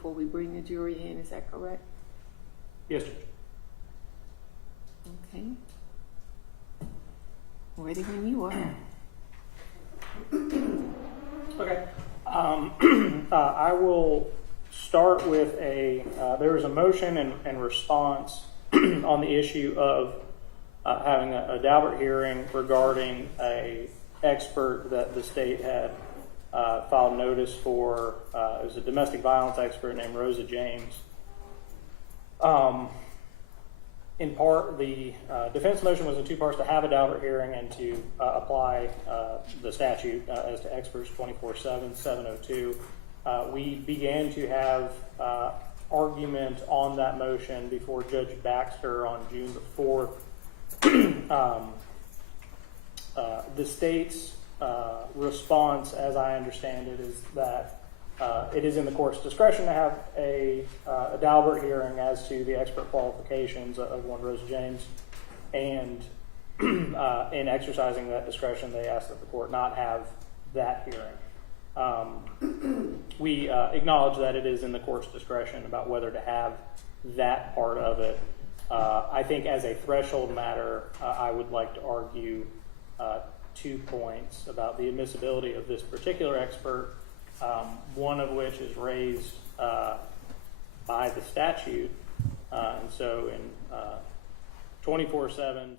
before we bring the jury in, is that correct? Yes, Judge. Okay. Ready when you are. Okay. I will start with there was a motion and response on the issue of having a Daubert hearing regarding a expert that the state had filed notice for. It was a domestic violence expert named Rosa James. In part, the defense motion was in two parts: to have a Daubert hearing and to apply the statute as to experts 24/7, 702. We began to have argument on that motion before Judge Baxter on June the 4th. The state's response, as I understand it, is that it is in the court's discretion to have a Daubert hearing as to the expert qualifications of one Rosa James, and in exercising that discretion, they asked that the court not have that hearing. We acknowledge that it is in the court's discretion about whether to have that part of it. I think as a threshold matter, I would like to argue 2 points about the admissibility of this particular expert, one of which is raised by the statute, and so in 24/7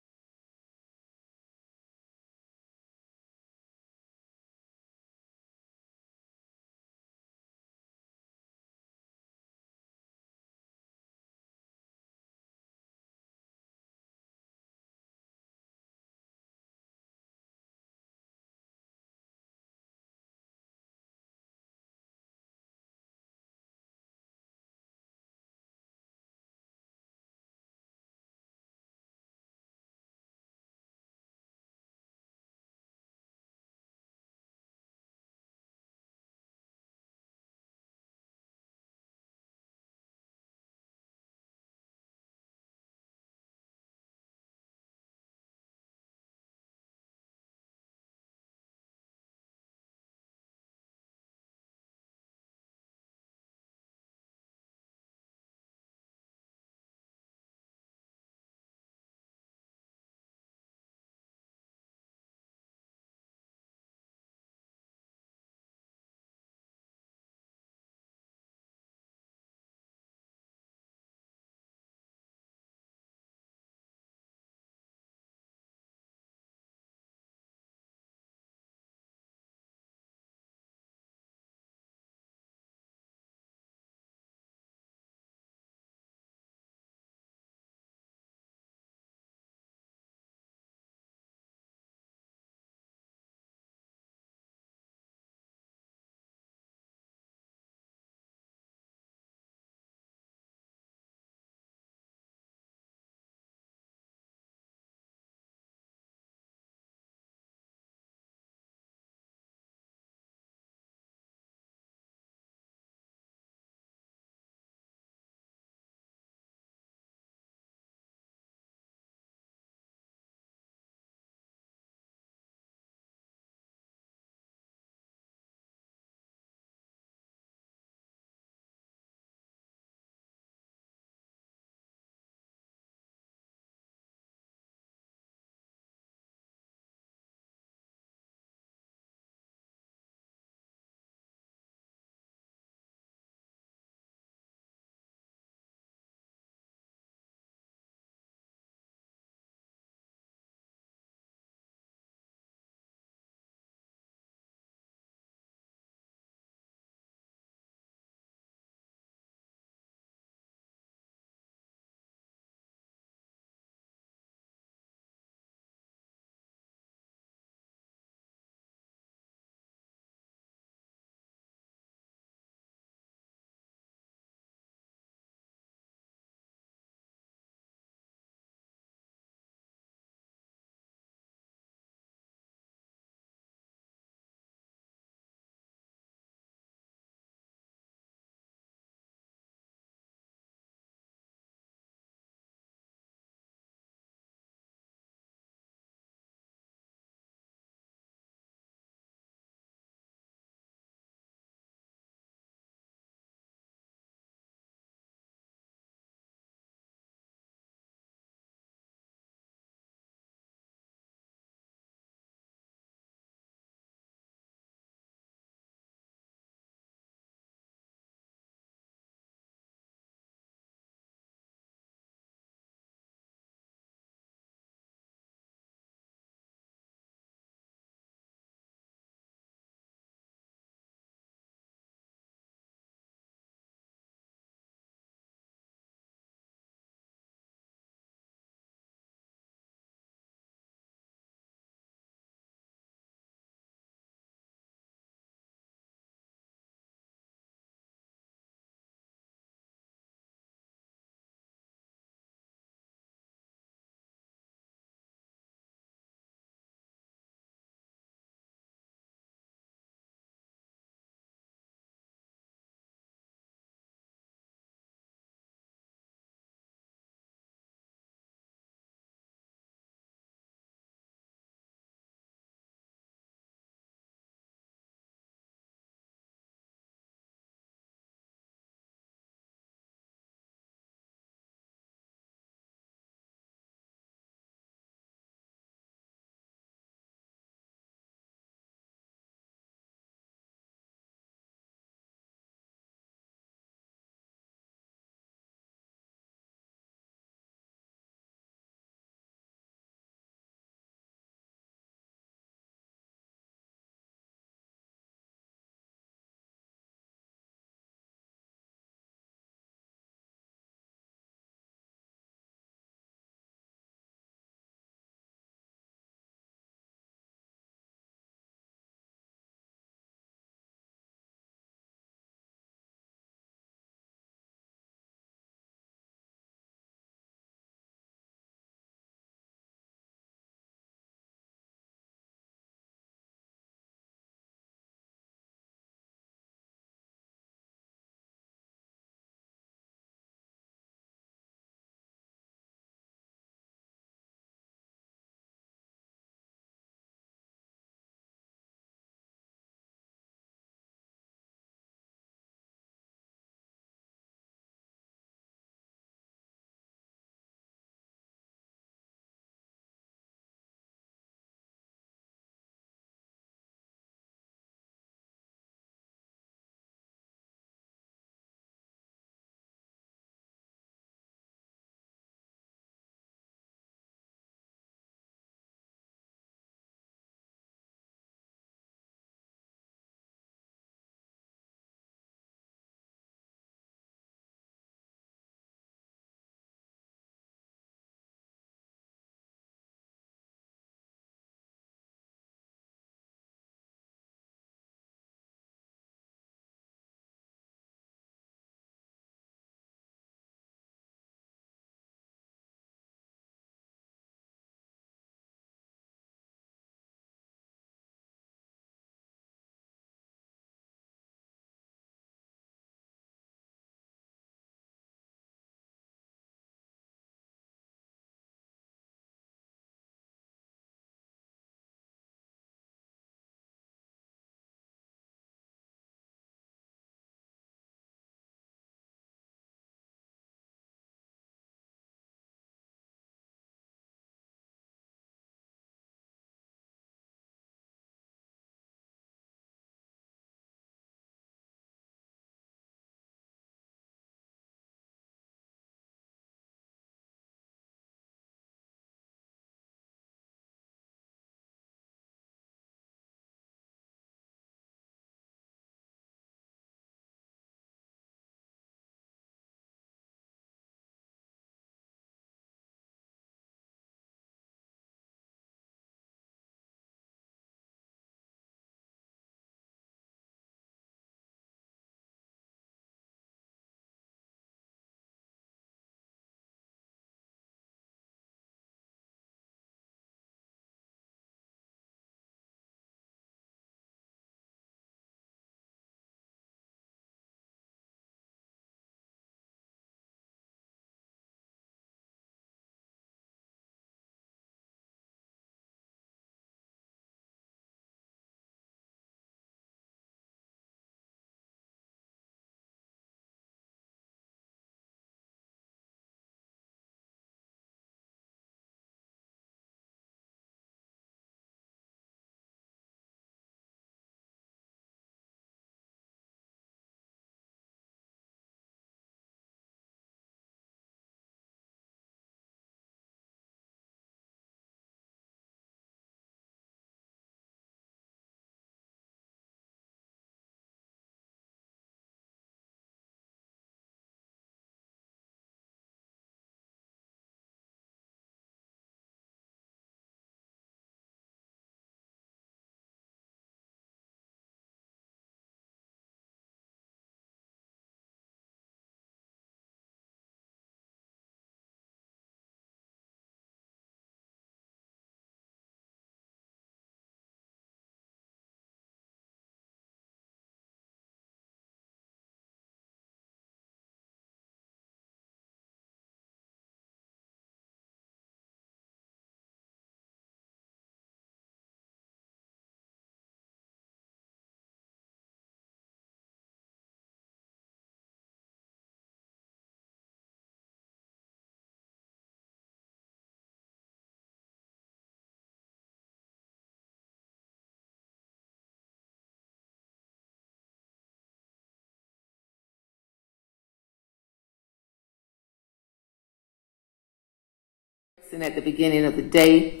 And at the beginning of the day,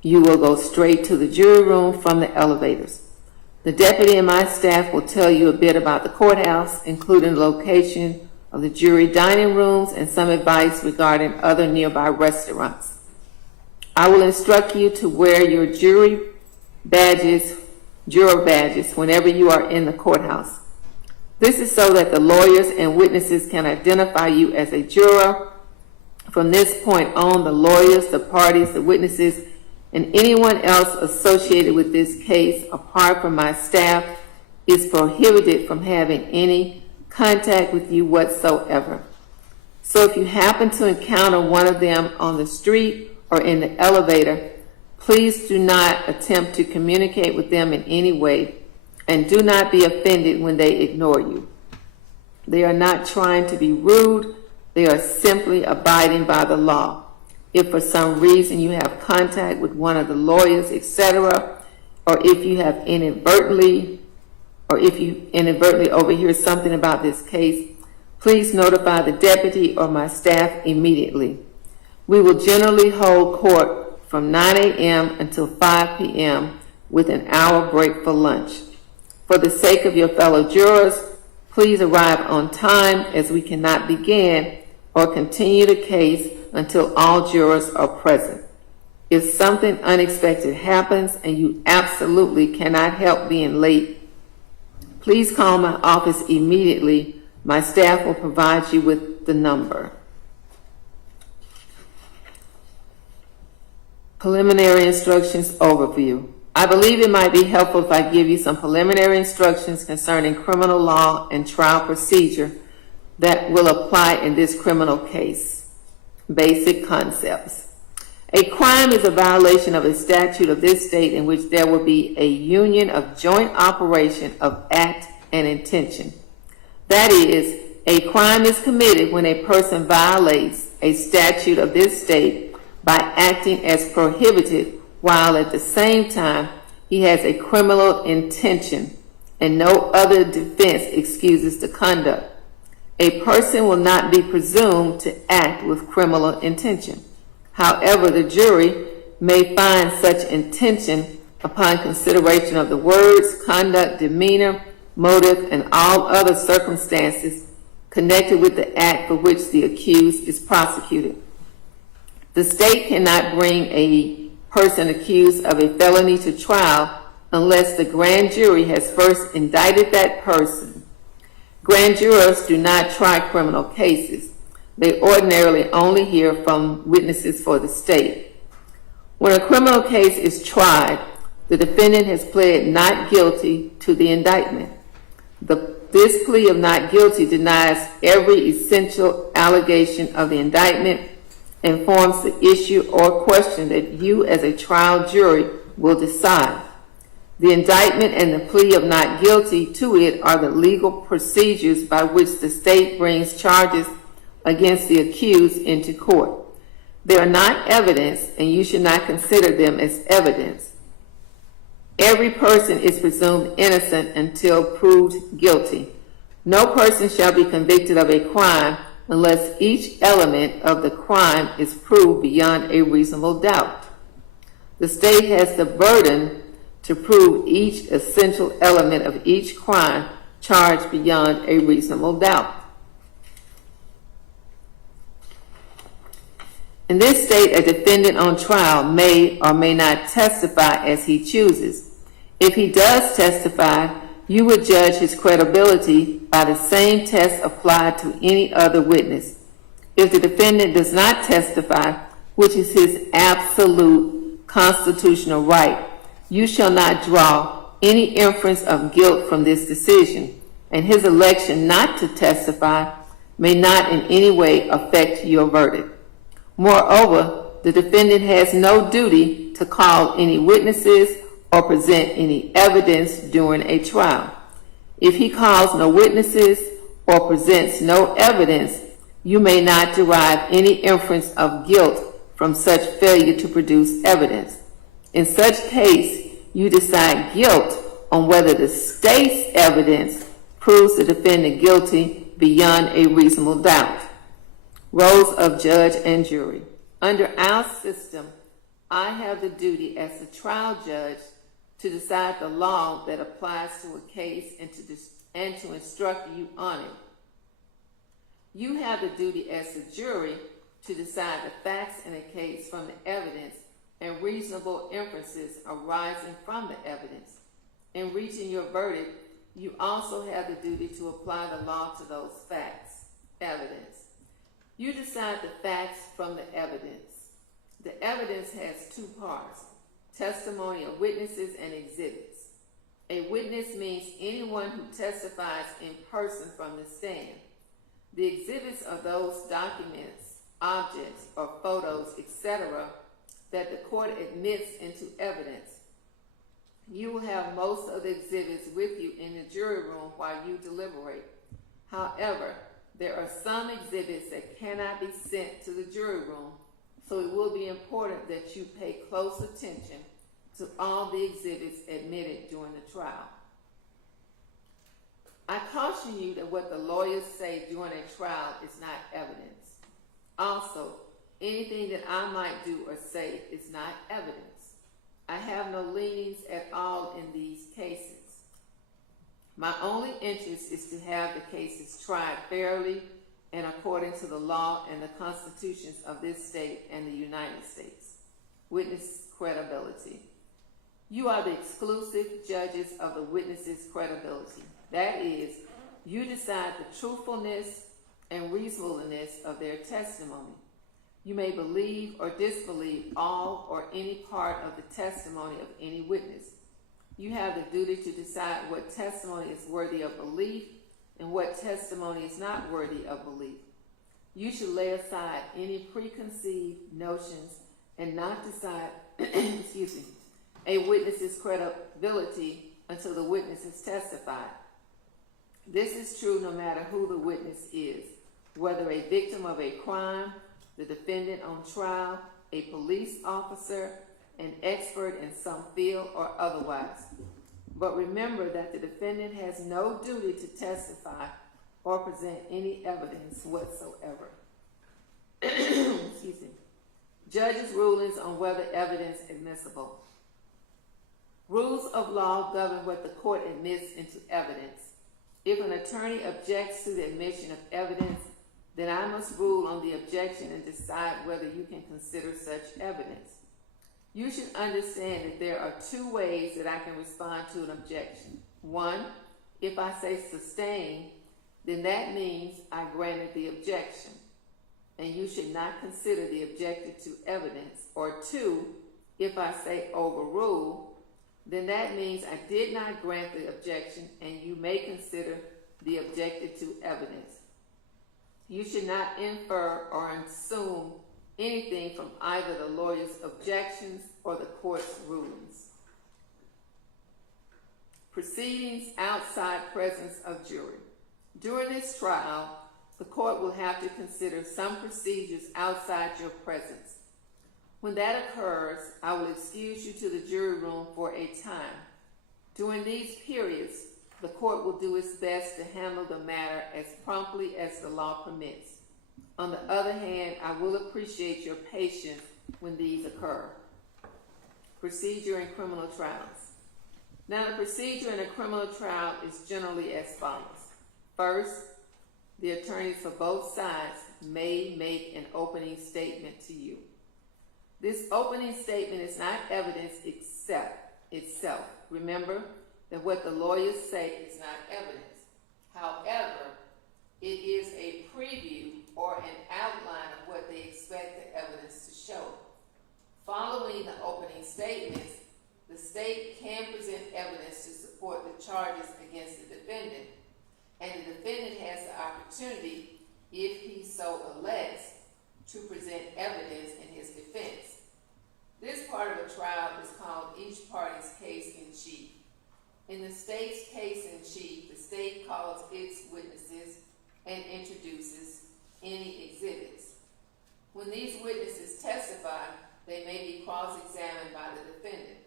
you will go straight to the jury room from the elevators. The deputy and my staff will tell you a bit about the courthouse, including the location of the jury dining rooms and some advice regarding other nearby restaurants. I will instruct you to wear your juror badges whenever you are in the courthouse. This is so that the lawyers and witnesses can identify you as a juror. From this point on, the lawyers, the parties, the witnesses, and anyone else associated with this case, apart from my staff, is prohibited from having any contact with you whatsoever. So if you happen to encounter one of them on the street or in the elevator, please do not attempt to communicate with them in any way, and do not be offended when they ignore you. They are not trying to be rude. They are simply abiding by the law. If for some reason you have contact with one of the lawyers, etc., or if you inadvertently overhear something about this case, please notify the deputy or my staff immediately. We will generally hold court from 9 a.m. until 5 p.m. with an hour break for lunch. For the sake of your fellow jurors, please arrive on time, as we cannot begin or continue the case until all jurors are present. If something unexpected happens and you absolutely cannot help being late, please call my office immediately. My staff will provide you with the number. Preliminary instructions overview. I believe it might be helpful if I give you some preliminary instructions concerning criminal law and trial procedure that will apply in this criminal case. Basic concepts. A crime is a violation of a statute of this state in which there will be a union of joint operation of act and intention. That is, a crime is committed when a person violates a statute of this state by acting as prohibited, while at the same time he has a criminal intention and no other defense excuses the conduct. A person will not be presumed to act with criminal intention. However, the jury may find such intention upon consideration of the words, conduct, demeanor, motive, and all other circumstances connected with the act for which the accused is prosecuted. The state cannot bring a person accused of a felony to trial unless the grand jury has first indicted that person. Grand jurors do not try criminal cases. They ordinarily only hear from witnesses for the state. When a criminal case is tried, the defendant has pled not guilty to the indictment. This plea of not guilty denies every essential allegation of the indictment and forms the issue or question that you as a trial jury will decide. The indictment and the plea of not guilty to it are the legal procedures by which the state brings charges against the accused into court. They are not evidence, and you should not consider them as evidence. Every person is presumed innocent until proved guilty. No person shall be convicted of a crime unless each element of the crime is proved beyond a reasonable doubt. The state has the burden to prove each essential element of each crime charged beyond a reasonable doubt. In this state, a defendant on trial may or may not testify as he chooses. If he does testify, you would judge his credibility by the same test applied to any other witness. If the defendant does not testify, which is his absolute constitutional right, you shall not draw any inference of guilt from this decision, and his election not to testify may not in any way affect your verdict. Moreover, the defendant has no duty to call any witnesses or present any evidence during a trial. If he calls no witnesses or presents no evidence, you may not derive any inference of guilt from such failure to produce evidence. In such case, you decide guilt on whether the state's evidence proves the defendant guilty beyond a reasonable doubt. Roles of judge and jury. Under our system, I have the duty as the trial judge to decide the law that applies to a case and to instruct you on it. You have the duty as the jury to decide the facts in a case from the evidence and reasonable inferences arising from the evidence. In reaching your verdict, you also have the duty to apply the law to those facts, evidence. You decide the facts from the evidence. The evidence has two parts: testimony of witnesses and exhibits. A witness means anyone who testifies in person from the stand. The exhibits are those documents, objects, or photos, etc., that the court admits into evidence. You will have most of the exhibits with you in the jury room while you deliberate. However, there are some exhibits that cannot be sent to the jury room, so it will be important that you pay close attention to all the exhibits admitted during the trial. I caution you that what the lawyers say during a trial is not evidence. Also, anything that I might do or say is not evidence. I have no leanings at all in these cases. My only interest is to have the cases tried fairly and according to the law and the constitutions of this state and the United States. Witness credibility. You are the exclusive judges of the witness's credibility. That is, you decide the truthfulness and reasonableness of their testimony. You may believe or disbelieve all or any part of the testimony of any witness. You have the duty to decide what testimony is worthy of belief and what testimony is not worthy of belief. You should lay aside any preconceived notions and not decide a witness's credibility until the witness has testified. This is true no matter who the witness is, whether a victim of a crime, the defendant on trial, a police officer, an expert in some field, or otherwise. But remember that the defendant has no duty to testify or present any evidence whatsoever. Judges' rulings on whether evidence is admissible. Rules of law govern what the court admits into evidence. If an attorney objects to the admission of evidence, then I must rule on the objection and decide whether you can consider such evidence. You should understand that there are two ways that I can respond to an objection. One, if I say sustain, then that means I granted the objection, and you should not consider the objected to evidence. Or two, if I say overrule, then that means I did not grant the objection, and you may consider the objected to evidence. You should not infer or assume anything from either the lawyer's objections or the court's rulings. Proceedings outside presence of jury. During this trial, the court will have to consider some procedures outside your presence. When that occurs, I will excuse you to the jury room for a time. During these periods, the court will do its best to handle the matter as promptly as the law permits. On the other hand, I will appreciate your patience when these occur. Procedure in criminal trials. Now, the procedure in a criminal trial is generally as follows. First, the attorneys for both sides may make an opening statement to you. This opening statement is not evidence itself. Remember that what the lawyers say is not evidence. However, it is a preview or an outline of what they expect the evidence to show. Following the opening statements, the state can present evidence to support the charges against the defendant, and the defendant has the opportunity, if he so elects, to present evidence in his defense. This part of a trial is called each party's case in chief. In the state's case in chief, the state calls its witnesses and introduces any exhibits. When these witnesses testify, they may be cross-examined by the defendant.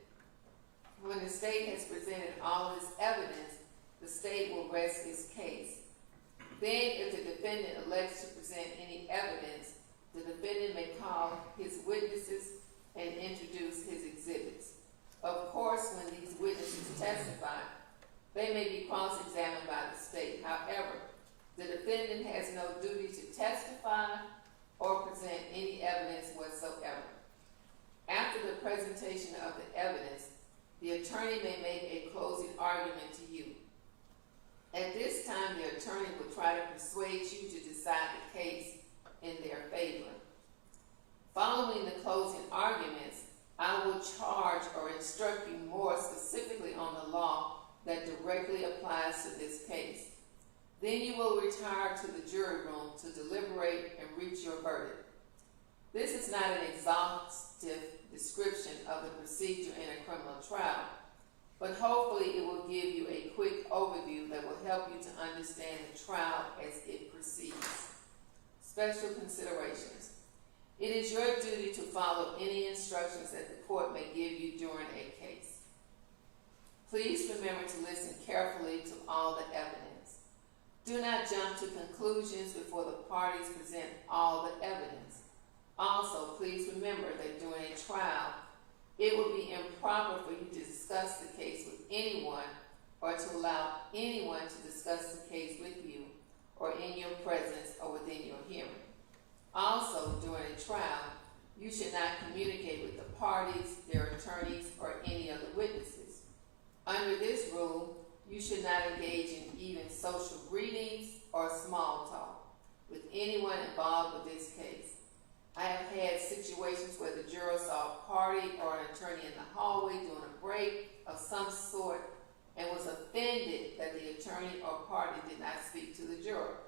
When the state has presented all its evidence, the state will rest its case. Then, if the defendant elects to present any evidence, The defendant may call his witnesses and introduce his exhibits. Of course, when these witnesses testify, they may be cross-examined by the state. However, the defendant has no duty to testify or present any evidence whatsoever. After the presentation of the evidence, the attorney may make a closing argument to you. At this time, the attorney will try to persuade you to decide the case in their favor. Following the closing arguments, I will charge or instruct you more specifically on the law that directly applies to this case. Then you will retire to the jury room to deliberate and reach your verdict. This is not an exhaustive description of the procedure in a criminal trial, but hopefully it will give you a quick overview that will help you to understand the trial as it proceeds. Special considerations. It is your duty to follow any instructions that the court may give you during a case. Please remember to listen carefully to all the evidence. Do not jump to conclusions before the parties present all the evidence. Also, please remember that during a trial, it would be improper for you to discuss the case with anyone or to allow anyone to discuss the case with you or in your presence or within your hearing. Also, during a trial, you should not communicate with the parties, their attorneys, or any other witnesses. Under this rule, you should not engage in even social greetings or small talk with anyone involved with this case. I have had situations where the juror saw a party or an attorney in the hallway during a break of some sort and was offended that the attorney or party did not speak to the juror.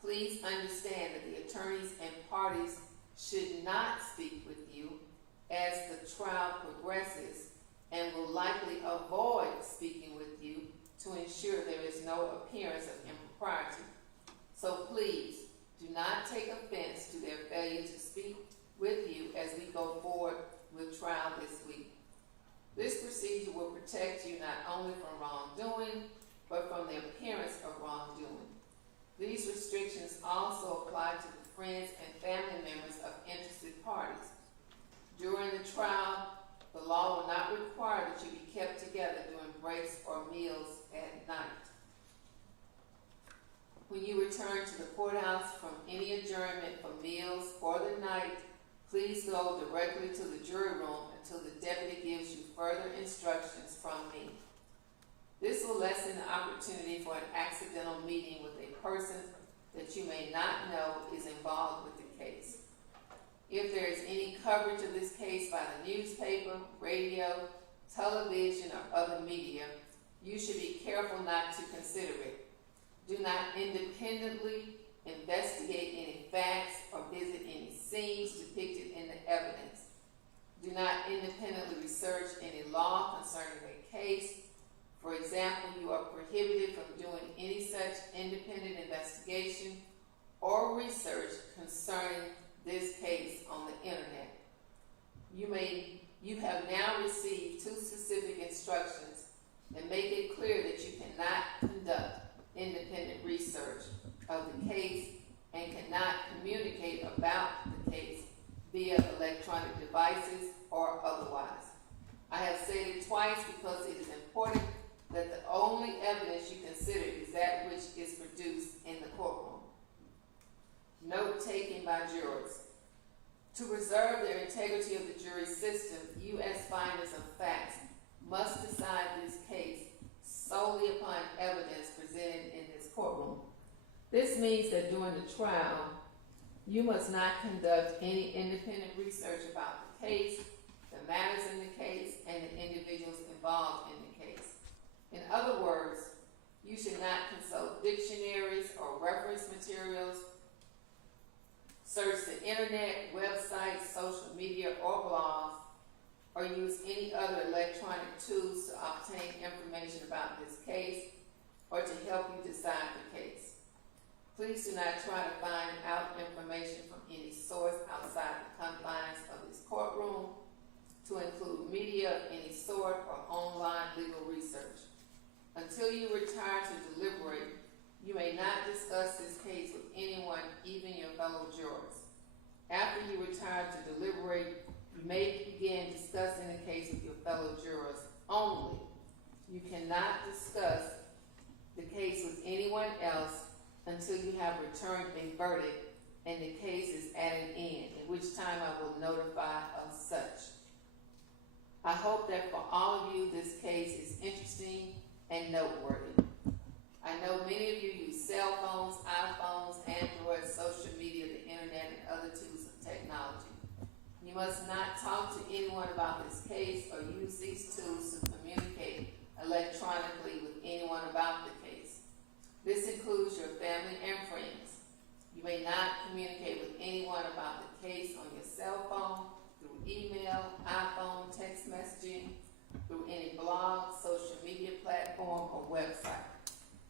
Please understand that the attorneys and parties should not speak with you as the trial progresses and will likely avoid speaking with you to ensure there is no appearance of impropriety. So please, do not take offense to their failure to speak with you as we go forward with trial this week. This procedure will protect you not only from wrongdoing, but from the appearance of wrongdoing. These restrictions also apply to the friends and family members of interested parties. During the trial, the law will not require that you be kept together during breaks or meals at night. When you return to the courthouse from any adjournment for meals or the night, please go directly to the jury room until the deputy gives you further instructions from me. This will lessen the opportunity for an accidental meeting with a person that you may not know is involved with the case. If there is any coverage of this case by the newspaper, radio, television, or other media, you should be careful not to consider it. Do not independently investigate any facts or visit any scenes depicted in the evidence. Do not independently research any law concerning a case. For example, you are prohibited from doing any such independent investigation or research concerning this case on the internet. You have now received 2 specific instructions and make it clear that you cannot conduct independent research of the case and cannot communicate about the case via electronic devices or otherwise. I have said it twice because it is important that the only evidence you consider is that which is produced in the courtroom. Note taken by jurors. To preserve the integrity of the jury system, you as finders of facts must decide this case solely upon evidence presented in this courtroom. This means that during the trial, you must not conduct any independent research about the case, the matters in the case, and the individuals involved in the case. In other words, you should not consult dictionaries or reference materials, search the internet, websites, social media, or blogs, or use any other electronic tools to obtain information about this case or to help you decide the case. Please do not try to find out information from any source outside the confines of this courtroom, to include media of any sort or online legal research. Until you retire to deliberate, you may not discuss this case with anyone, even your fellow jurors. begin discussing the case with your fellow jurors only. You cannot discuss the case with anyone else until you have returned a verdict and the case is at an end, at which time I will notify of such. I hope that for all of you, this case is interesting and noteworthy. I know many of you use cell phones, iPhones, Androids, social media, the internet, and other tools of technology. You must not talk to anyone about this case or use these tools to communicate electronically with anyone about the case. This includes your family and friends. You may not communicate with anyone about the case on your cell phone, through email, iPhone, text messaging, through any blog, social media platform, or website,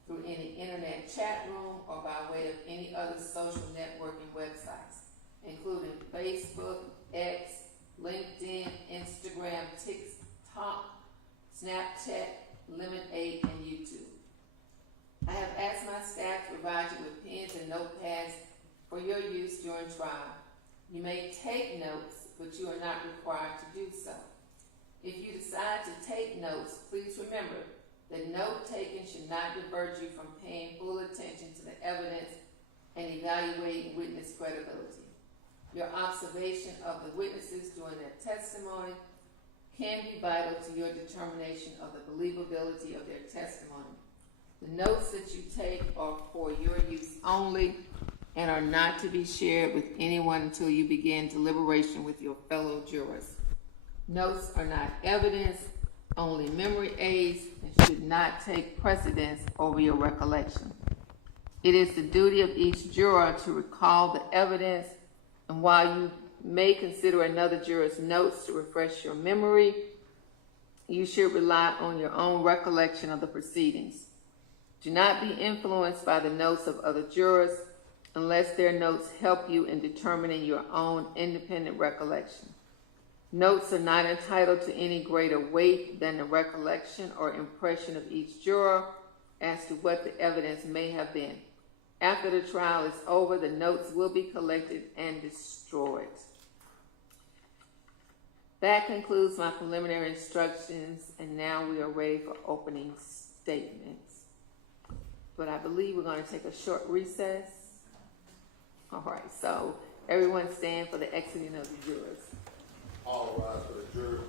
through any internet chat room, or by way of any other social networking websites, including Facebook, X, LinkedIn, Instagram, TikTok, Snapchat, Lemonade, and YouTube. I have asked my staff to provide you with pens and notepads for your use during trial. You may take notes, but you are not required to do so. If you decide to take notes, please remember that note-taking should not divert you from paying full attention to the evidence and evaluating witness credibility. Your observation of the witnesses during their testimony can be vital to your determination of the believability of their testimony. The notes that you take are for your use only and are not to be shared with anyone until you begin deliberation with your fellow jurors. Notes are not evidence, only memory aids, and should not take precedence over your recollection. It is the duty of each juror to recall the evidence, and while you may consider another juror's notes to refresh your memory, you should rely on your own recollection of the proceedings. Do not be influenced by the notes of other jurors unless their notes help you in determining your own independent recollection. Notes are not entitled to any greater weight than the recollection or impression of each juror as to what the evidence may have been. After the trial is over, the notes will be collected and destroyed. That concludes my preliminary instructions, and now we are ready for opening statements. But I believe we're going to take a short recess. All right, so everyone stand for the exiting of the jurors. All rise for the jury.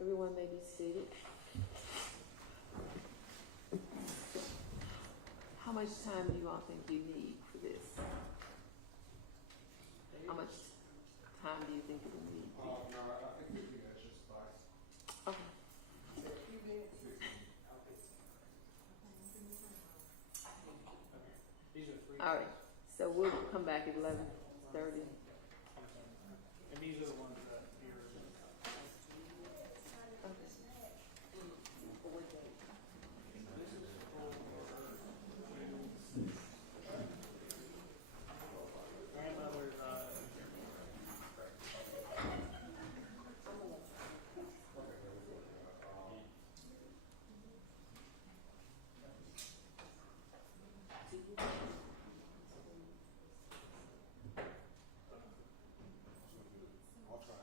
Everyone may be seated. How much time do you all think you need for this? How much time do you think it will need? No, I think 50 minutes just fine. Okay. These are three. All right. So we'll come back at 11:30. And these are the ones that you're. Grandmother's, I'll try.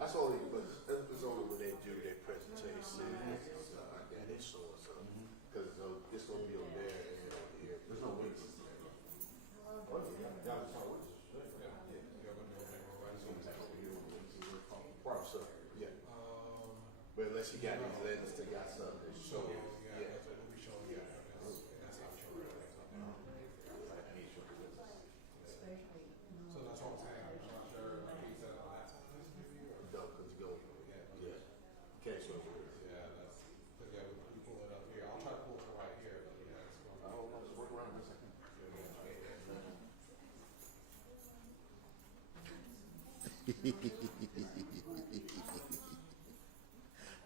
That's only, but it's only when they do their presentation and stuff like that, they show us something. Because it's gonna be on there and on here. There's no witnesses. Probably so, yeah. But unless you got these letters, they got something to show. Yeah. That's what we show. Yeah, that's how we show it. So that's what I'm saying. I'm not sure. Like he said, last time. No, because go. Yeah. Can't show it. Yeah, that's because yeah, we pull it up here. I'll try to pull it right here. But yeah, it's going. I don't know, just work around this.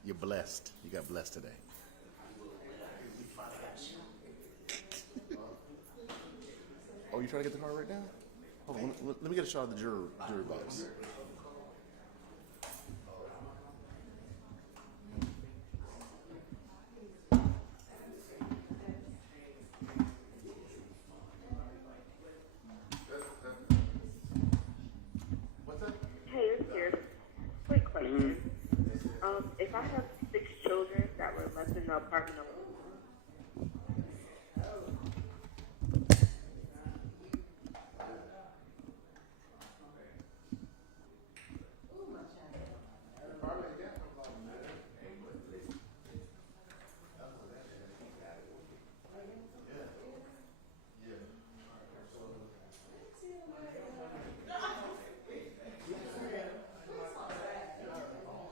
You're blessed. You got blessed today. Oh, you trying to get the car right now? Hold on. Let me get a shot of the jury box. Hey, it's here. Quick question. If I have 6 children that were left in the apartment alone,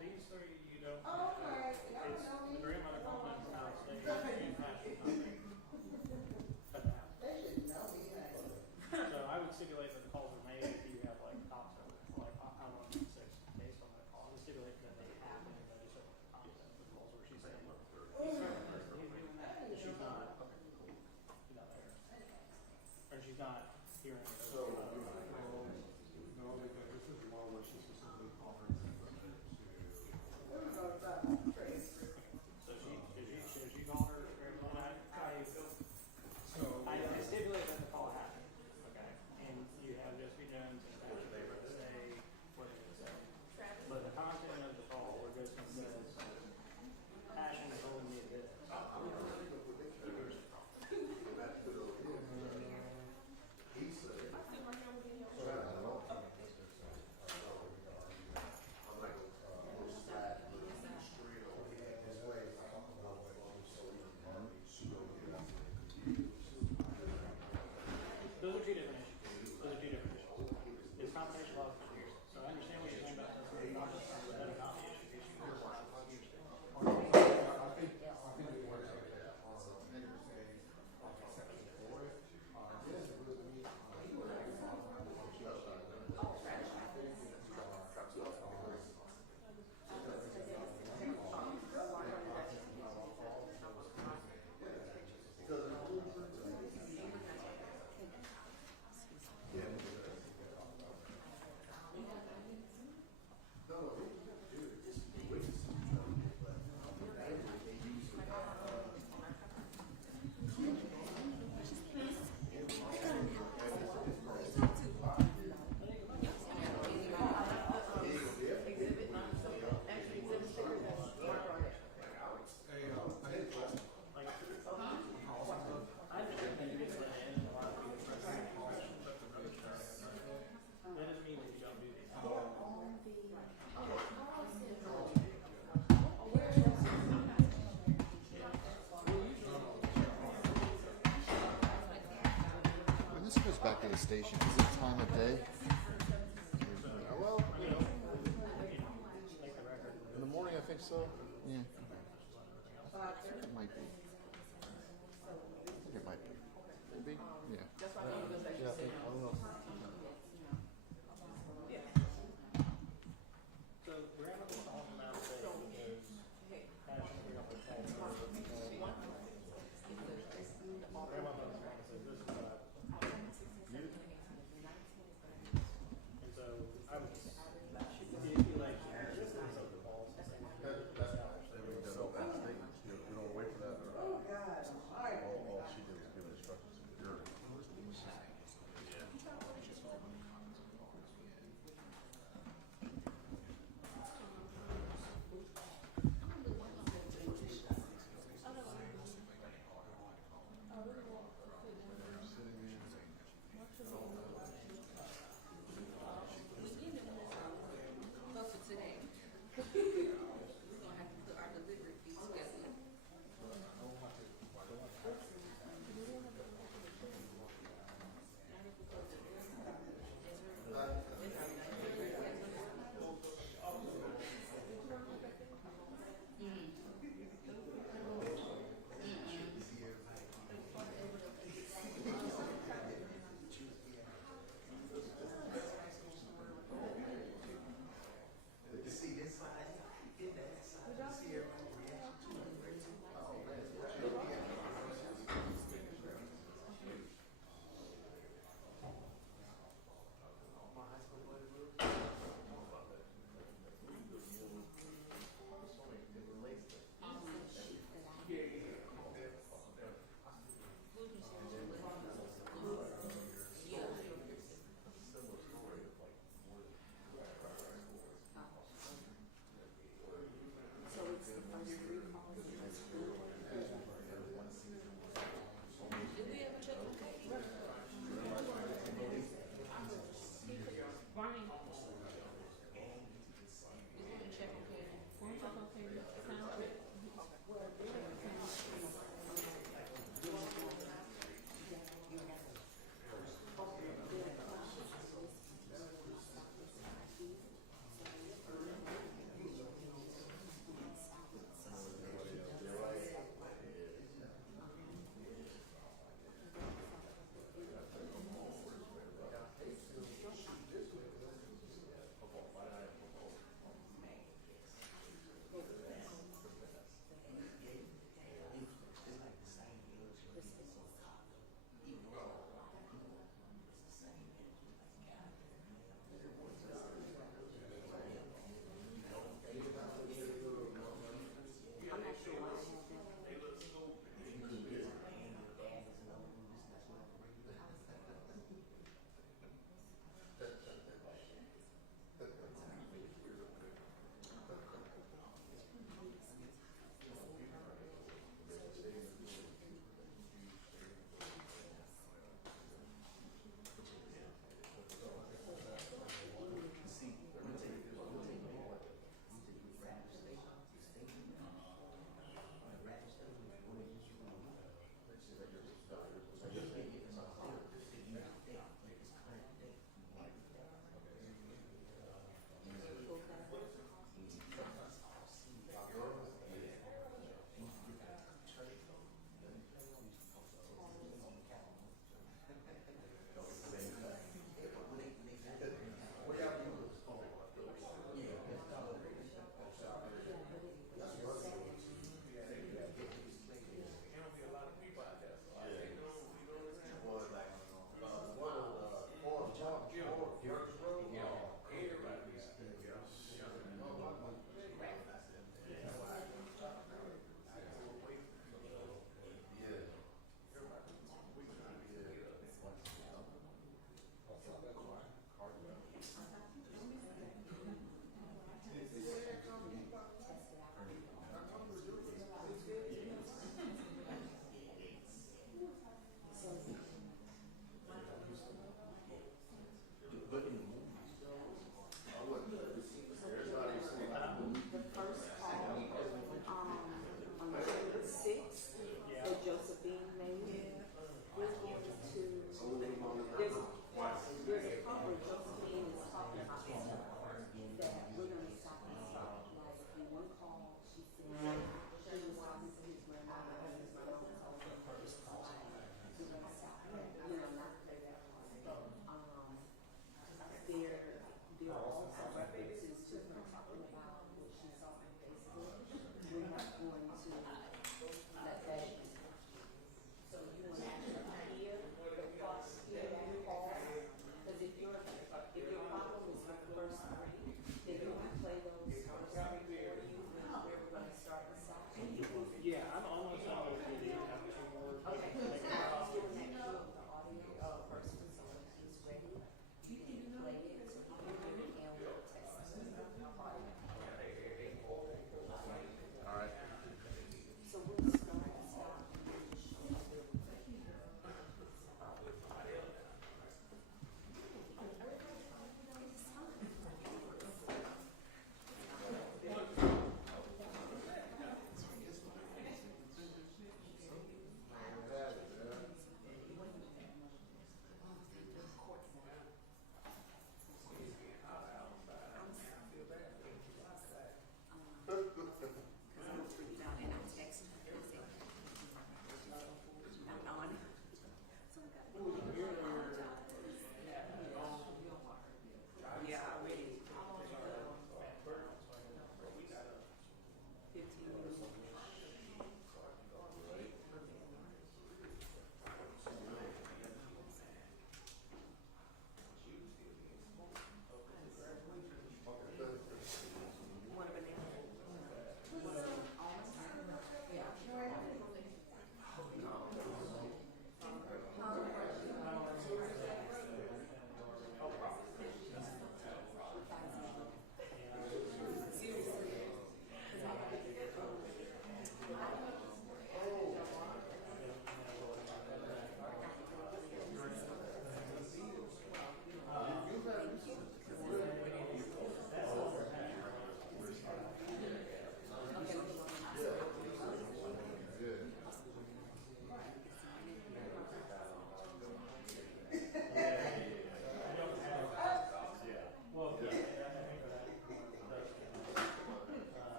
These three, you don't. It's the grandmother calling the house, they and passion nothing. Cut the house. So I would stipulate that the calls were made if you have like cops or like I want to six based on that call. I would stipulate that they happened and they just have the content of the calls where she's saying, look, he's doing that, and she's not there. Or she's not hearing it. So, No, because this is one where she specifically offered to. So she called her, I stipulate that the call happened, okay? And you have Jesse Jones and Patrick Baker to say what they're gonna say. But the content of the call, where Jesse says, Passion told me this. Those are two different issues. It's competition law. So I understand what you're saying about this. But that is not the issue. I think it works like that. Niggas say section 4. This is with me. That doesn't mean that you don't do these. When this goes back to the station, is it time of day? well, Take the record. In the morning, I think so. Yeah. I think it might be. I think it might be. Maybe? Yeah. So grandmother's talking about this because Passion we don't recall. Grandmother says this is what and so I would stipulate the existence of the calls and saying you don't wait for that.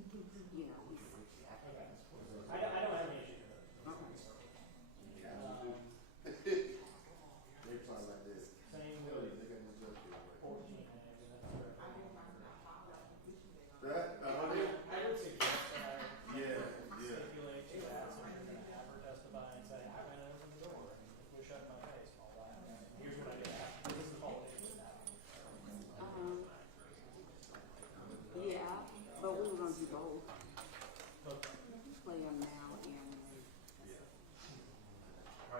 you know, I don't have any issue with it. They probably like this. Same They with got no judge here, right? 14 and that's That, I would suggest that yeah, yeah. stipulate to that so you're going to have her testify and say, I went and opened the door and was shut in my face and all that. Here's what I did after. This is the politics of that. yeah, but we were gonna do both, But, play them now and later. so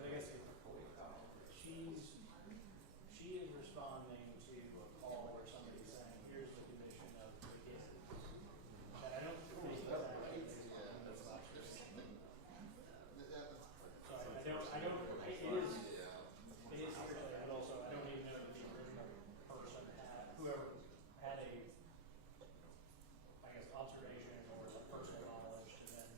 I guess she is responding to a call where somebody's saying, here's the condition of the kids. And I don't think that so it is hearsay, but also I don't even know if the original person whoever had a, I guess, observation or the personal knowledge and then,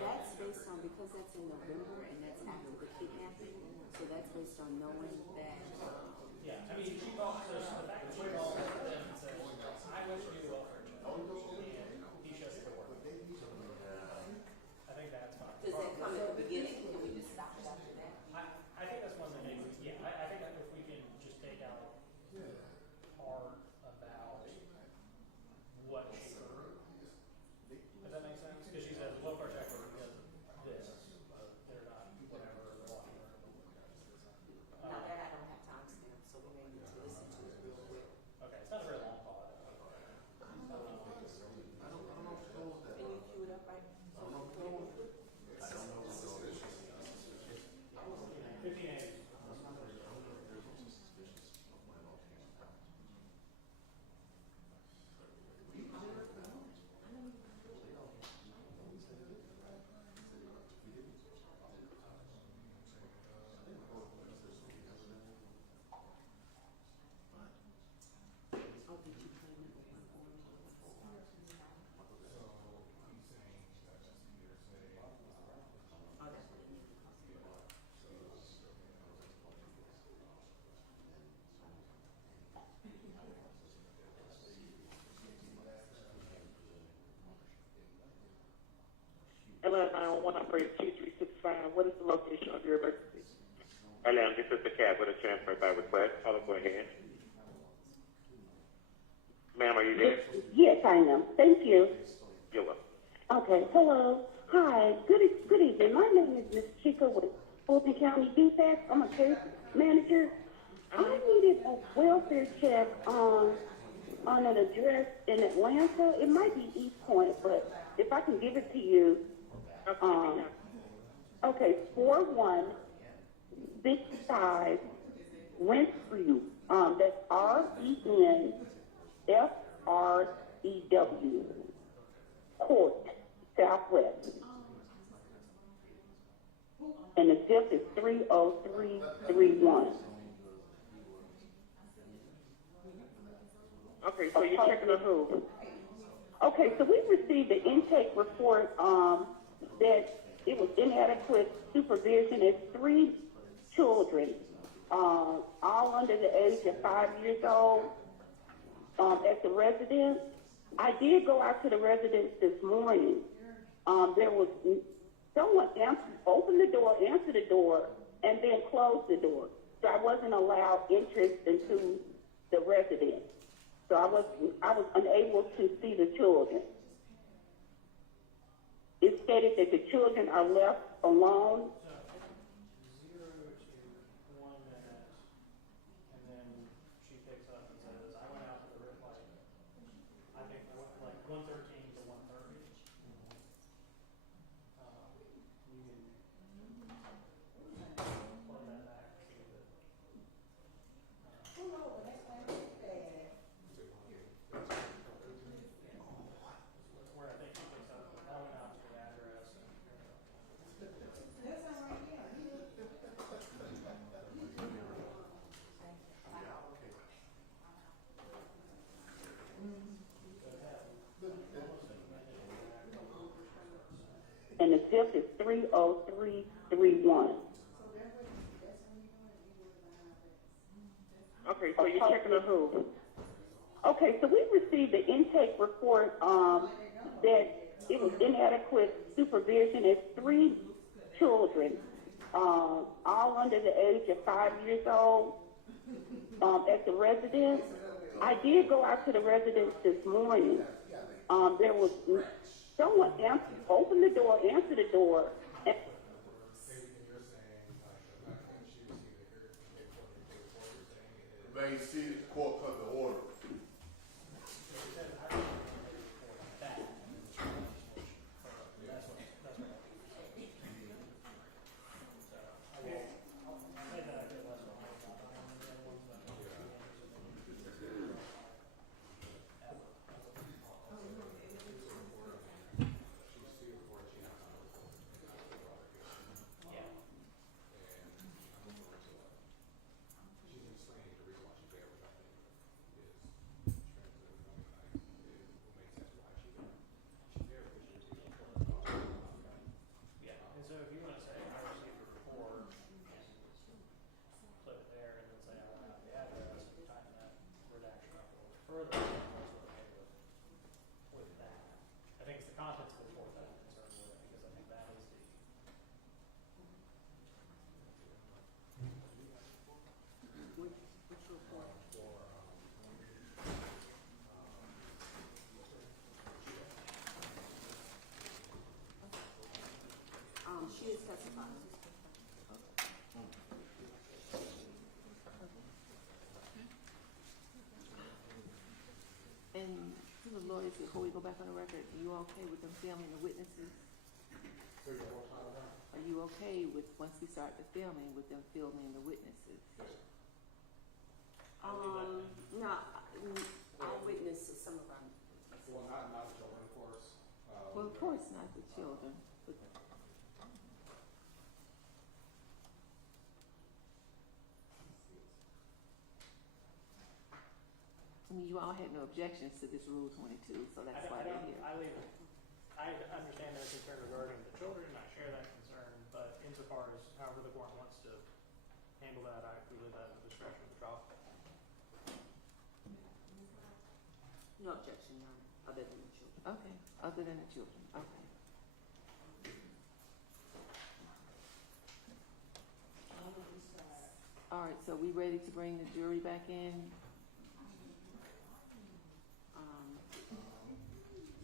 That's based on, because that's in November and that's after the kidnapping, so that's based on knowing that, yeah, I mean, she called, so the fact that she called them and said, I went to do a welfare check and he shuts the door. I think that's fine. does that come at the beginning, can we just stop it after that? I think that's one of the things, yeah, I think that if we can just take out part about what she heard. Does that make sense? Because she says welfare check because of this, they're not, whatever, they're walking around. Now that I don't have time stamps, so we may need to listen to it real quick. Okay, it's not a very long call. Can you cue it up right? 15 days. Oh, did you play number one for me? Oh, that's what it needed to cost. What is the location of your emergency? Hello, this is the cab with a transfer by request. Caller, go ahead. Ma'am, are you there? Yes, I am. Thank you. You're welcome. Okay, hello. Hi, good evening. My name is Miss Chica with Fulton County DFAC. I'm a case manager. I needed a welfare check on an address in Atlanta. It might be East Point, but if I can give it to you. Okay, 4165 Rentfrew. That's RENFREW Court, Southwest. And the zip is 30331. Okay, so you're checking on who? Okay, so we received an intake report that it was inadequate supervision of 3 children, all under the age of 5 years old, at the residence. I did go out to the residence this morning. There was someone opened the door, answered the door, and then closed the door. So I wasn't allowed entrance into the residence. So I was unable to see the children. It stated that the children are left alone. So 0 to 1 minute, and then she picks up and says, I went out to the red light. I think like 113 to 130. You can plug that back to the. Where I think she picks up. I went out to the address. And the zip is 30331. Okay, so you're checking on who? Okay, so we received the intake report that it was inadequate supervision as 3 children, all under the age of 5 years old, at the residence. I did go out to the residence this morning. There was someone opened the door, answered the door, and May see the court come to order. And so if you want to say, I received a report, put it there and then say, I have the address, and tighten that redaction up a little further, I'm also okay with that. I think it's the contents of the report that I'm concerned with, because I think that is the. Which report? She is testifying. And to the lawyers, before we go back on the record, are you okay with them filming the witnesses? Are you okay with, once we start the filming, with them filming the witnesses? No, I'll witness some of them. Well, not the children, of course. Well, of course not the children, but I mean, you all had no objections to this Rule 22, so that's why they're here. I understand their concern regarding the children, I share that concern, but insofar as however the court wants to handle that, I leave that at the discretion of the trial. No objection, none, other than the children. Okay, other than the children, okay. All right, so we ready to bring the jury back in?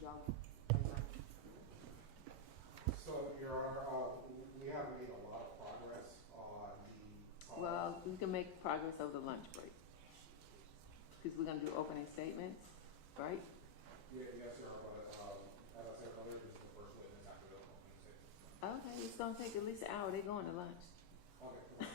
Y'all, So, Your Honor, we haven't made a lot of progress on the. Well, we can make progress over the lunch break. Because we're gonna do opening statements, right? Yes, Your Honor, but, as I said earlier, this is the first witness after the opening statement. Okay, it's gonna take at least an hour, they're going to lunch. Okay.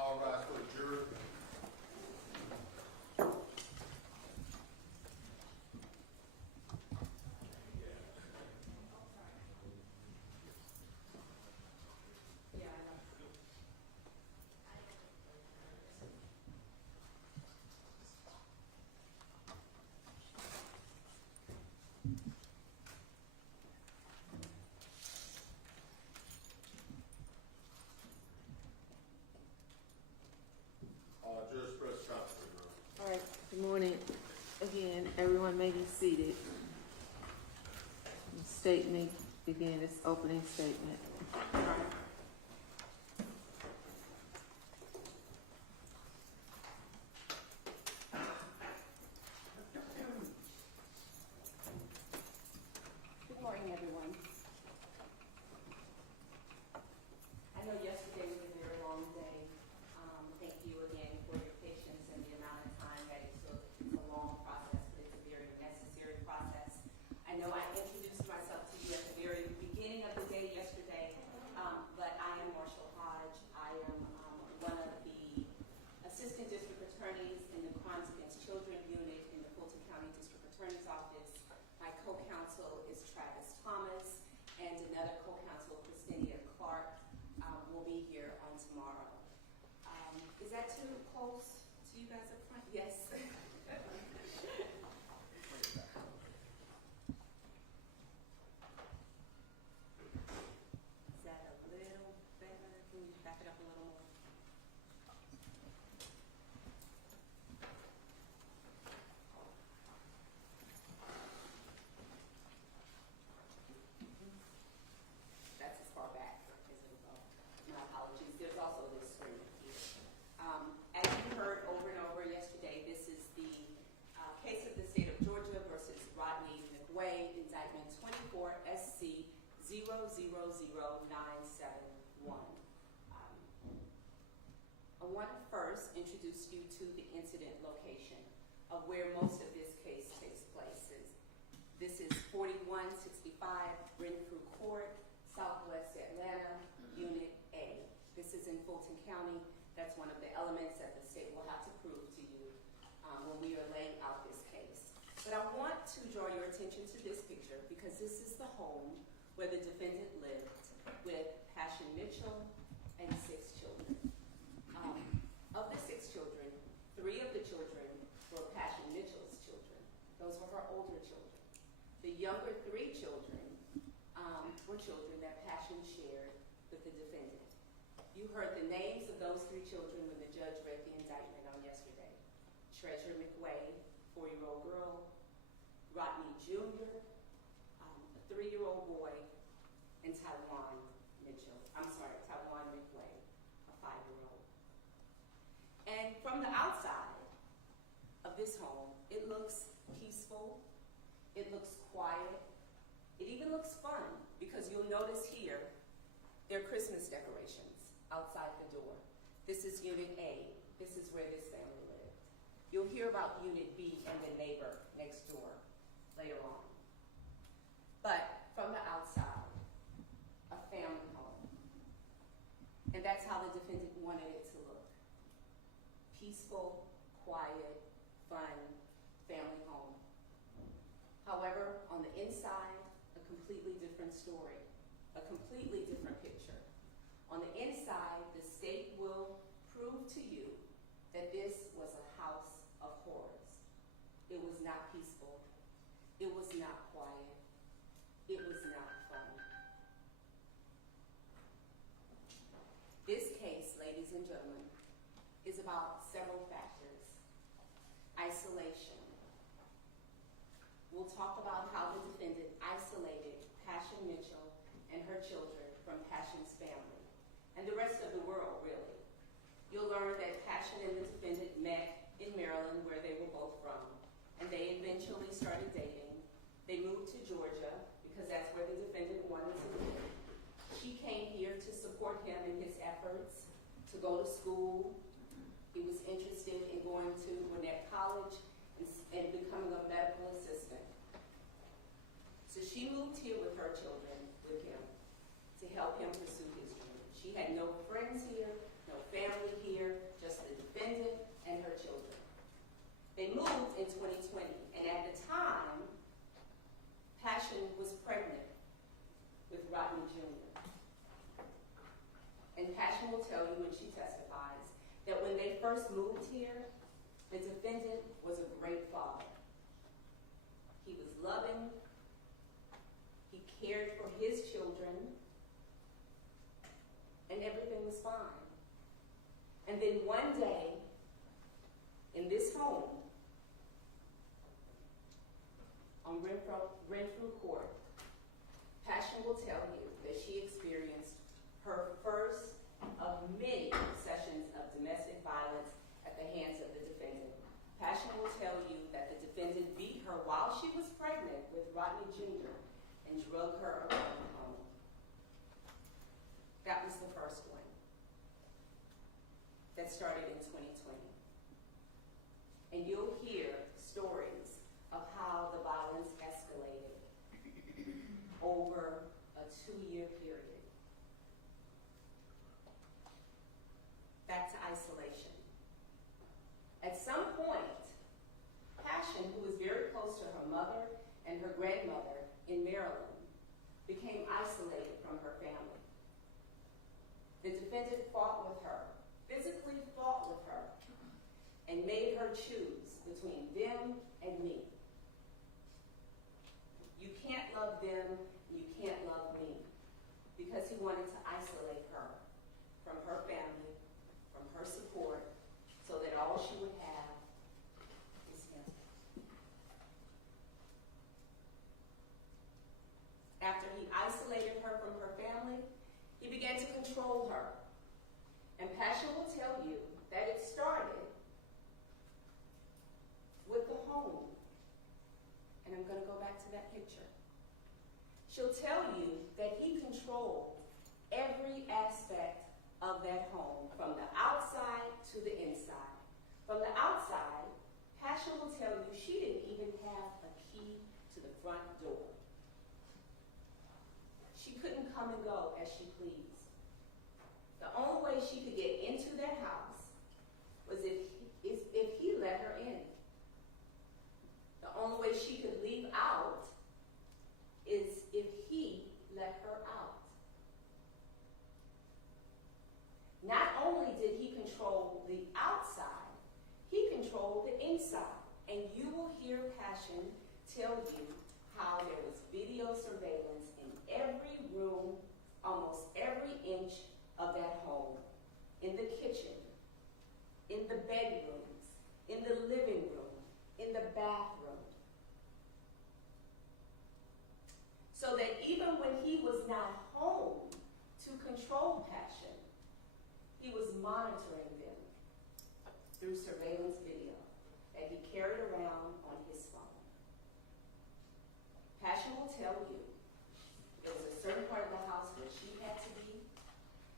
All rise for the jury. Judge Press Constable. All right, good morning. Again, everyone may be seated. The state may begin its opening statement. good morning, everyone. I know yesterday was a very long day. Thank you again for your patience and the amount of time that it took. It's a long process, but it's a very necessary process. I know I introduced myself to you at the very be here on tomorrow. Is that too close to you guys up front? Yes. Is that a little better? Can you back it up a little more? That's as far back as it'll go. My apologies. There's also this screen here. As you heard over and over yesterday, this is the case of the state of Georgia versus Rodney McWeay, indictment 24 SC 000971. I want to first introduce you to the incident location of where most of this case takes place. This is 4165 Renfrew Court, Southwest Atlanta, Unit A. This is in Fulton County. That's one of the elements that the state will have to prove to you when we are laying out this case. But I want to draw your attention to this picture because this is the home where the defendant lived with Passion Mitchell and 6 children. Of the 6 children, 3 of the children were Passion Mitchell's children. Those were her older children. The younger 3 children were children that Passion shared with the defendant. You heard the names of those 3 children when the judge read the indictment on yesterday. Treasure McWeay, 4-year-old girl, Rodney Jr., a 3-year-old boy, and Taiwan McWeay, a 5-year-old. And from the outside of this home, it looks peaceful, it looks quiet, it even looks fun because you'll notice here there are Christmas decorations outside the door. This is Unit A. This is where this family lived. You'll hear about Unit B and the neighbor next door later on. But from the outside, a family home. And that's how the defendant wanted it to look. Peaceful, quiet, fun, family home. However, on the inside, a completely different story, a completely different picture. On the inside, the state will prove to you that this was a house of horrors. It was not peaceful. It was not quiet. It was not fun. This case, ladies and gentlemen, is about several factors. Isolation. We'll talk about how the defendant isolated Passion Mitchell and her children from Passion's family, and the rest of the world, really. You'll learn that Passion and the defendant met in Maryland, where they were both from, and they eventually started dating. They moved to Georgia, because that's where the defendant wanted to live. She came here to support him in his efforts to go to school. He was interested in going to Gwinnett College and becoming a medical assistant. So she moved here with her children with him to help him pursue his dream. She had no friends here, no family here, just the defendant and her children. They moved in 2020, and at the time, Passion was pregnant with Rodney Jr. And Passion will tell you when she testifies that when they first moved here, the defendant was a great father. He was loving, he cared for his children, and everything was fine. And then one day, in this home, on Renfrew Court, Passion will tell you that she experienced her first of many sessions of domestic violence at the hands of the defendant. Passion will tell you that the defendant beat her while she was pregnant with Rodney Jr. and drug her around the home. That was the first one. That started in 2020. And you'll hear stories of how the violence escalated over a 2-year period. Back to isolation. At some point, Passion, who was very close to her mother and her grandmother in Maryland, became isolated from her family. The defendant fought with her, physically fought with her, and made her choose between them and me. You can't love them, you can't love me, because he wanted to isolate her from her family, from her support, so that all she would have is him. After he isolated her from her family, he began to control her. And Passion will tell you that it started with the home. And I'm going to go back to that picture. She'll tell you that he controlled every aspect of that home, from the outside to the inside. From the outside, Passion will tell you she didn't even have a key to the front door. She couldn't come and go as she pleased. The only way she could get into that house was if he let her in. The only way she could leave out is if he let her out. Not only did he control the outside, he controlled the inside. And you will hear Passion tell you how there was video surveillance in every room, almost every inch of that home, in the kitchen, in the bedrooms, in the living room, in the bathroom. So that even when he was not home to control Passion, he was monitoring them through surveillance video that he carried around on his phone. Passion will tell you there was a certain part of the house where she had to be.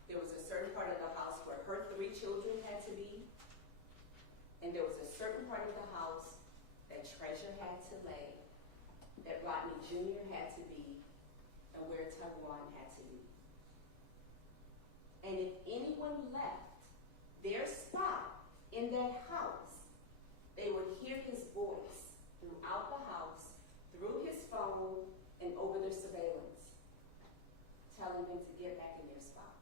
There was a certain part of the house where her 3 children had to be. And there was a certain part of the house that Treasure had to lay, that Rodney Jr. had to be, and where Taiwan had to be. And if anyone left their spot in that house, they would hear his voice throughout the house, through his phone, and over their surveillance, telling them to get back in their spot,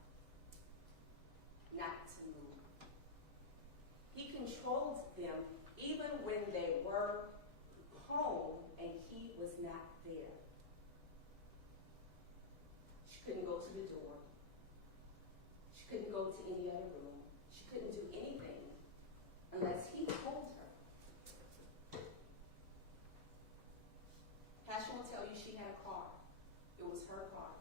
not to move. He controlled them even when they were home and he was not there. She couldn't go to the door. She couldn't go to any other room. She couldn't do anything unless he told her. Passion will tell you she had a car. It was her car.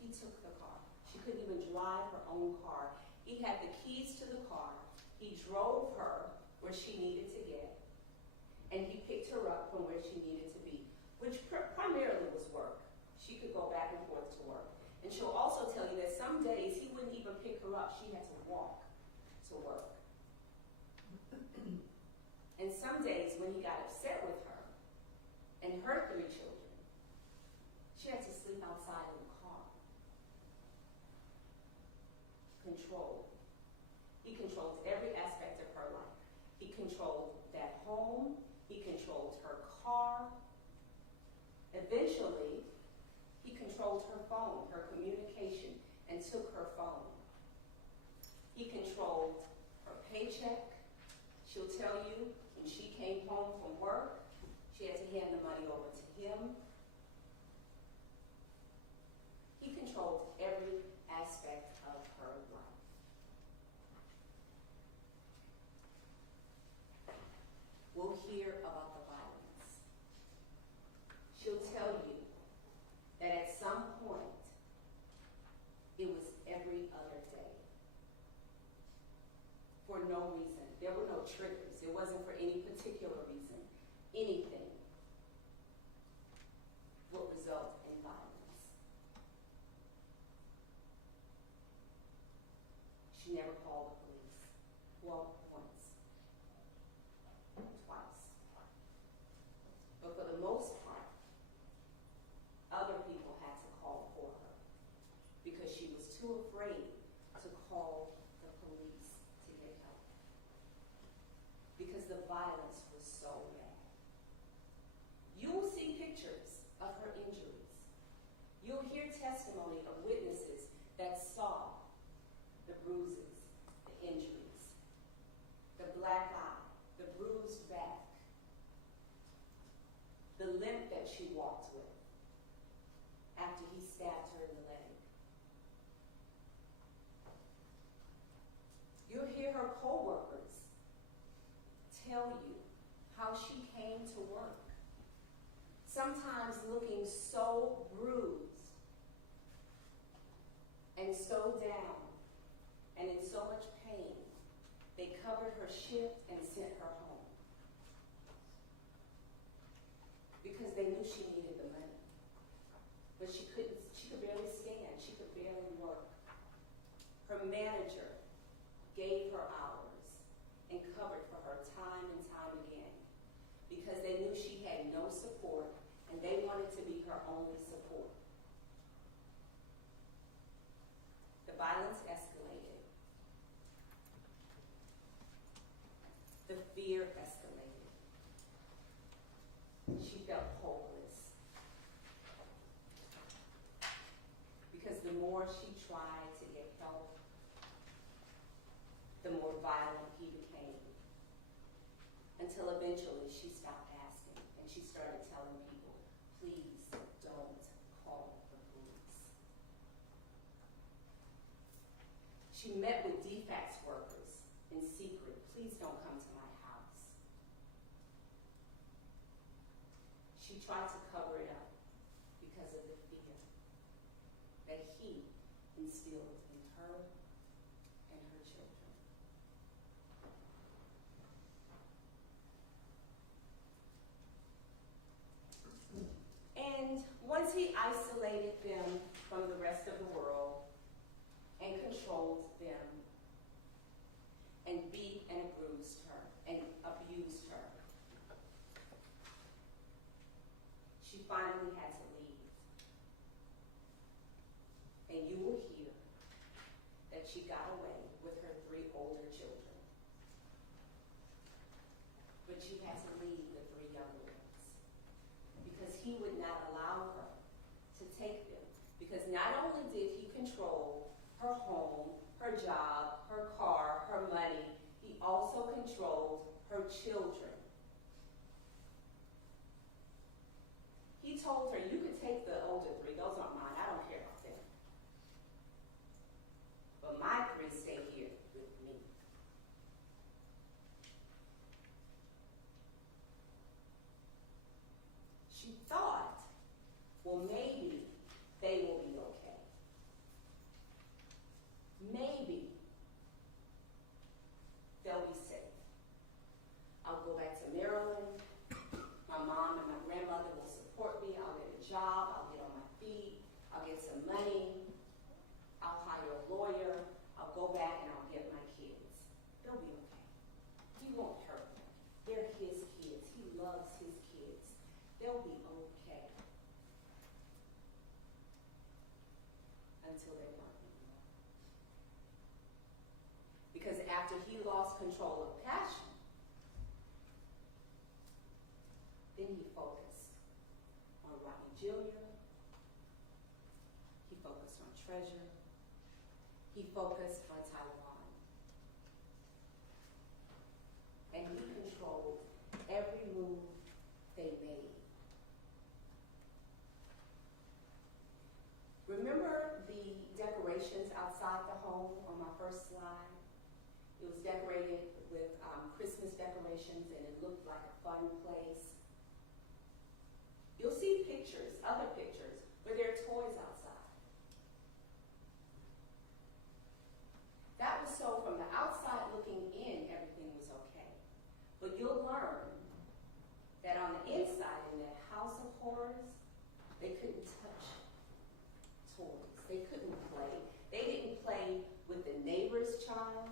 He took the car. She couldn't even drive her own car. He had the keys to the car. He drove her where she needed to get. And he picked her up from where she needed to be, which primarily was work. She could go back and forth to work. And she'll also tell you that some days he wouldn't even pick her up. She had to walk to work. And some days when he got upset with her and her 3 children, she had to sleep outside in the car. Control. He controlled every aspect of her life. He controlled that home. He controlled her car. Eventually, he controlled her phone, her communication, and took her phone. He controlled her paycheck. She'll tell you when she came home from work, she had to hand the money over to him. He controlled every aspect of her life. We'll hear about the violence. She'll tell you that at some point, it was every other day. For no reason. There were no triggers. It wasn't for any particular reason. Anything would result in violence. She never called the police. Well, once. Twice. But for the most part, other people had to call for her because she was too afraid to call the police to get help. Because the violence was so bad. You will see pictures of her injuries. You'll hear testimony of witnesses that saw after he stabbed her in the leg. You'll hear her co-workers tell you how she came to work, sometimes looking so bruised and so down and in so much pain, they covered her shift and sent her home because they knew she needed the money. But she could barely stand, she could barely work. Her manager gave her hours and covered for her time and time again because they knew she had no support and they wanted to be her only support. The violence escalated. The fear escalated. She felt hopeless because the more she tried to get help, the more violent he became, until eventually she stopped asking and she started telling people, please don't call the police. She met with defects workers in secret. Please don't come to my house. She tried to cover it up because of the fear that he instilled in her and her children. And once he isolated them from the rest of the world and controlled them and beat and bruised her and abused her, she finally had to leave. And you will hear that she got away with her 3 older children. But she had to leave the 3 younger ones because he would not allow her to take them. Because not only did he control her home, her job, her car, her money, he also controlled her children. He told her, you could take the older 3, those aren't mine, I don't care about them. But my 3 stay here with me. She thought, well, maybe they will be okay. Maybe they'll be safe. I'll go back to Maryland. My mom and my grandmother will support me. I'll get a job. I'll get on my feet. I'll get some money. I'll hire a lawyer. I'll go back and I'll get my kids. They'll be okay. He won't hurt them. They're his kids. He loves his kids. They'll be okay. Until they weren't anymore. Because after he lost control of passion, then he focused on Rodney Jr., he focused on Treasure, he focused on Taiwan. And he controlled every move they made. Remember the decorations outside the home on my first slide? It was decorated with Christmas decorations and it looked like a fun place. You'll see pictures, other pictures, where there are toys outside. That was so from the outside looking in, everything was okay. But you'll learn that on the inside, in that house of horrors, they couldn't touch toys. They couldn't play. They didn't play with the neighbor's child.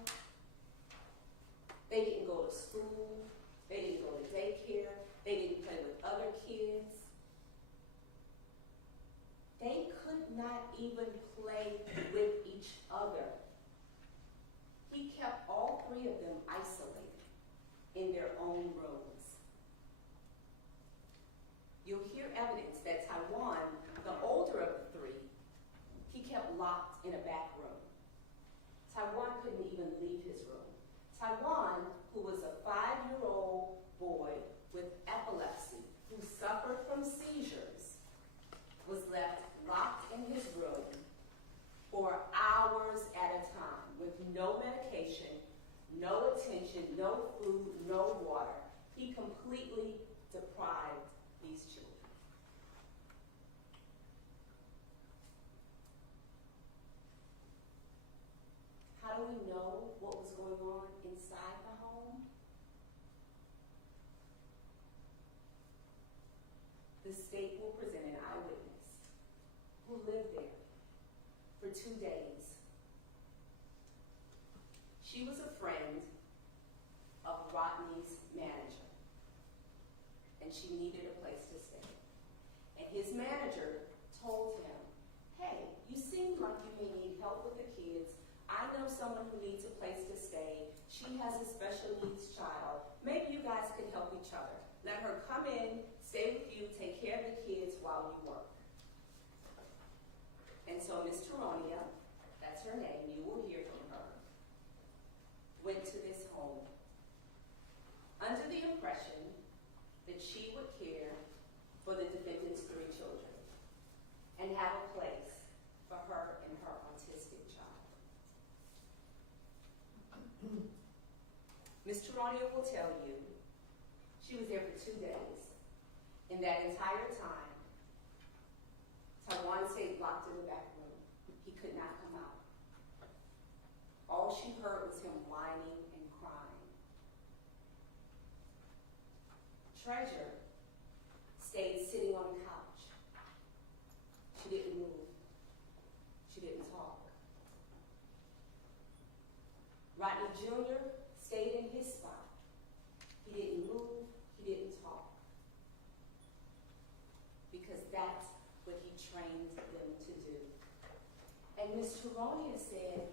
They didn't go to school. They didn't go to daycare. They didn't play with other kids. They could not even play with each other. He kept all 3 of them isolated in their own rooms. You'll hear evidence that Taiwan, the older of the 3, he kept locked in a back room. Taiwan couldn't even leave his room. Taiwan, who was a 5-year-old boy with epilepsy, who suffered from seizures, was left locked completely deprived these children. How do we know what was going on inside the home? The state will present an eyewitness who lived there for 2 days. She was a friend of Rodney's manager, and she needed a place to stay. And his manager told him, hey, you seem like you may need help with the kids. I know someone who needs a place to stay. She has a special needs child. Maybe you guys could help each other. Let her come in, stay with you, take care of the kids while you work. And so Miss Teronia, that's her name, you will hear from her, went to this home under the impression that she would care for the defendant's 3 children and have a place for her and her autistic child. Ms. Teronia will tell you she was there for 2 days. In that entire time, Taiwan stayed locked in the back room. He could not come out. All she heard was him whining and crying. Treasure stayed sitting on the couch. She didn't move. She didn't talk. Rodney Jr. stayed in his spot. He didn't move. He didn't talk. Because that's what he trained them to do. And Ms. Teronia said,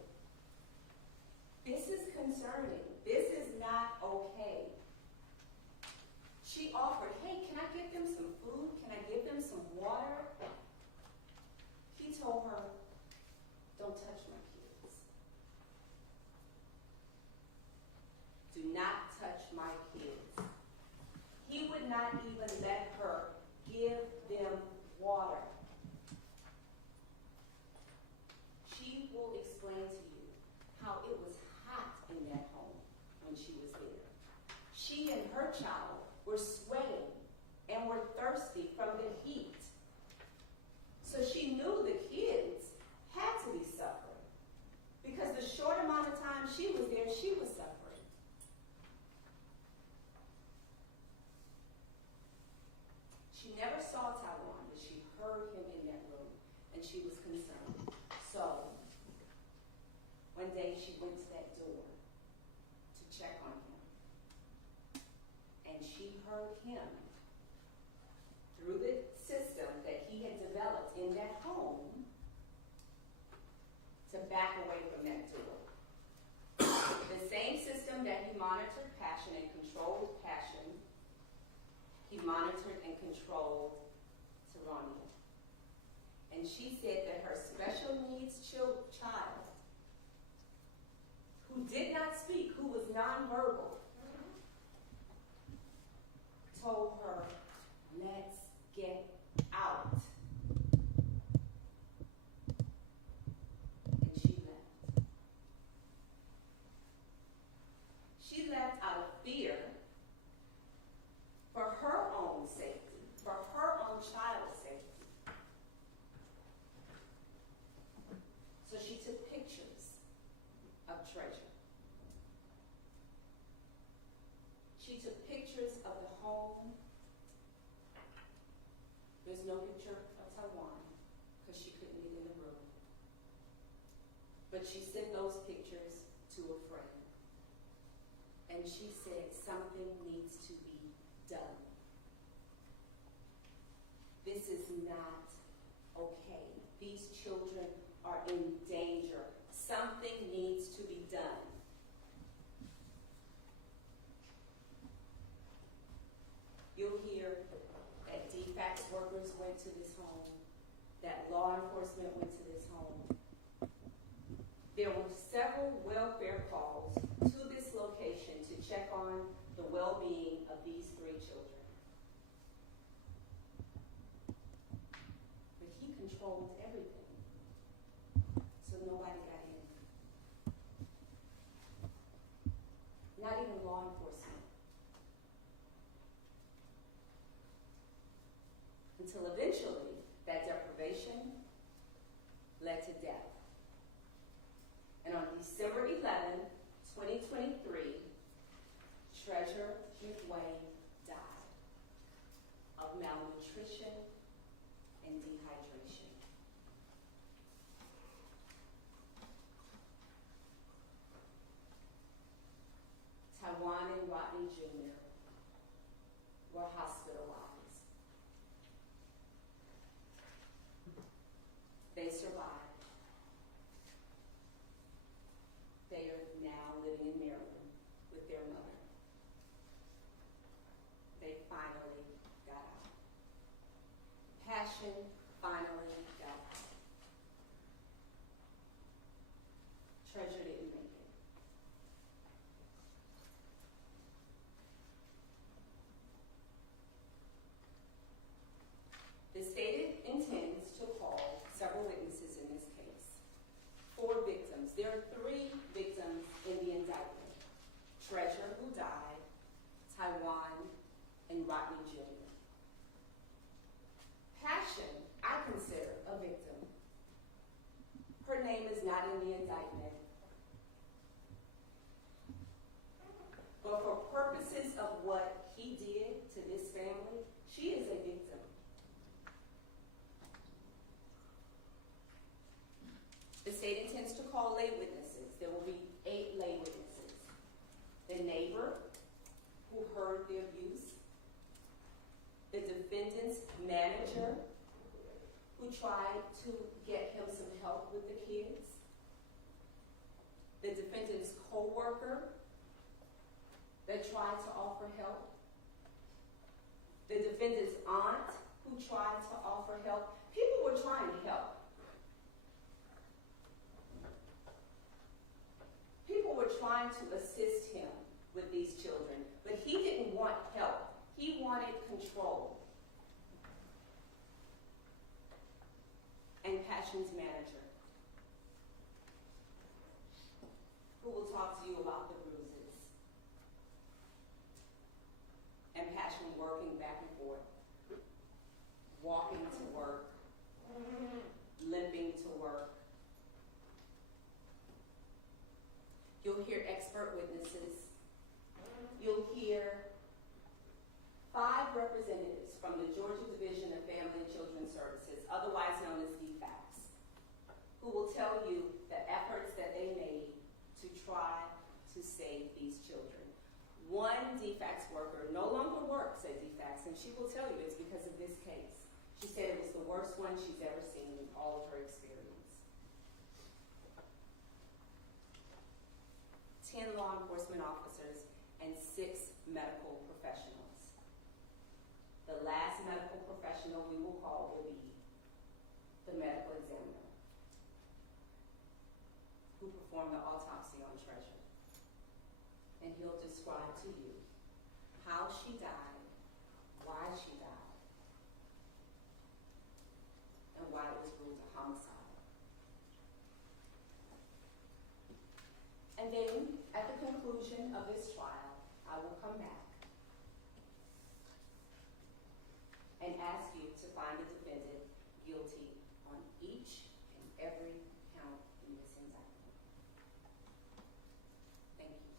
this is concerning. This is not okay. She offered, hey, can I give them some food? Can I give them some water? He told her, don't touch my kids. Do not touch my kids. He would not even let her give them water. She will explain to you how it was hot in that home when she was there. She and her child were sweating and were thirsty from the heat. So she knew the kids had to be suffering because the short amount of time she was there, she was suffering. She never saw Taiwan, but she heard him in that room, and she was concerned. So, one day she went to that door to check on him, and she heard him through the system that he had developed in that home to back away from that door. The same system that he monitored passion and controlled passion, he monitored and controlled Teronia. And she said that her special needs child, who did not speak, who was nonverbal, told her, let's get out. And she left. She left out of fear for her own safety, for her own child's safety. So she took pictures of Treasure. She took pictures of the home. There's no picture of Taiwan because she couldn't get in the room. But she sent those pictures to a friend. And she said something needs to be done. This is not okay. These children are in danger. Something needs to be done. You'll hear that DFACS workers went to this home, that law enforcement went to this home. There were several welfare calls to this location to check on the well-being of these 3 children. But he controlled everything, so nobody got in. Not even law enforcement. until eventually that deprivation led to death. And on December 11, 2023, Treasure McWeay died of malnutrition and dehydration. Taiwan and Rodney Jr. were hospitalized. They survived. They are now living in Maryland with their mother. They finally got out. Passion finally got out. Treasure didn't make it. The state intends to call several witnesses in this case. 4 victims. There are 3 victims in the indictment. Treasure, who died, Taiwan, and Rodney Jr. Passion, I consider a victim. Her name is not in the indictment. But for purposes of what he did to this family, she is a victim. The state intends to call lay witnesses. There will be 8 lay witnesses. The neighbor who heard the abuse, the defendant's manager who tried to get him some help with the kids, the defendant's co-worker that tried to offer help, the defendant's aunt who tried to offer help. People were trying to help. People were trying to assist him with these children, but he didn't want help. He wanted control. And Passion's manager, who will talk to you about the bruises. And Passion working back and forth, walking to work, limping to work. You'll hear expert witnesses. You'll hear 5 representatives from the Georgia Division of Family and Children's Services, otherwise known as DFACS, who will tell you the efforts that they made to try to save these children. One DFACS worker no longer works at DFACS, and she will tell you it's because of this case. She said it was the worst one she's ever seen in all of her experience. 10 law enforcement officers and 6 medical professionals. The last medical professional we will call will be the medical examiner who performed the autopsy on Treasure. And he'll describe to you how she died, why she died, and why it was ruled a homicide. And then, at the conclusion of this trial, I will come back and ask you to find the defendant guilty on each and every count in this indictment. Thank you.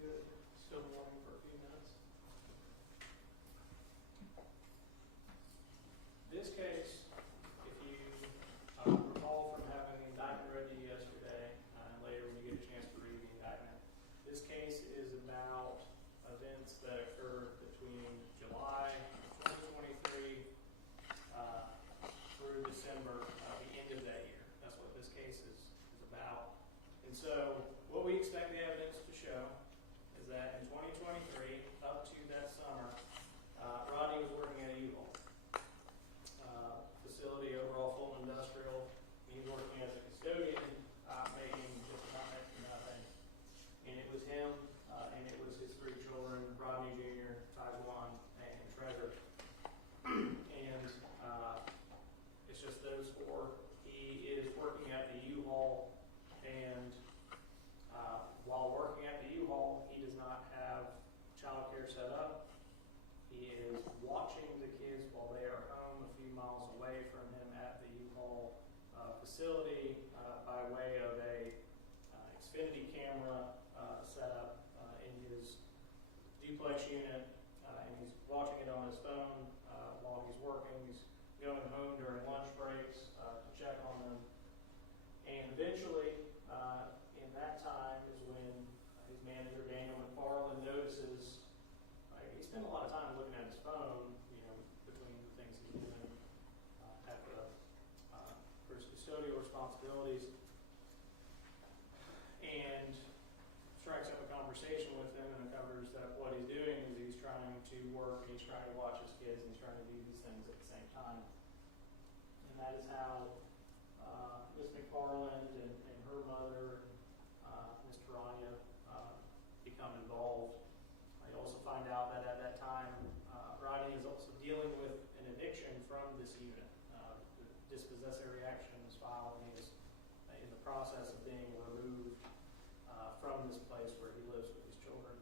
Good. Still warming for a few minutes. This case, if you recall from having the indictment read to you yesterday, and later when you get a chance to read the indictment, this case is about events that occurred between July 2023 through December, the end of that year. That's what this case is about. And so what we expect the evidence to show is that in 2023, up to that summer, Rodney was working at Evil. duplex unit, and he's watching it on his phone while he's working. He's going home during lunch breaks to check on them. And eventually, in that time is when his manager, Daniel McFarland, notices he spent a lot of time looking at his phone, between the things he's doing for his custodial responsibilities, and strikes up a conversation with him and uncovers that what he's doing is he's trying to work and he's trying to watch his kids and he's trying to do these things at the same time. And that is how Ms. McFarland and her mother, Ms. Taranya, become involved. I also find out that at that time, Rodney is also dealing with an eviction from this unit. The dispossessory action was filed, and he is in the process of being removed from this place where he lives with his children.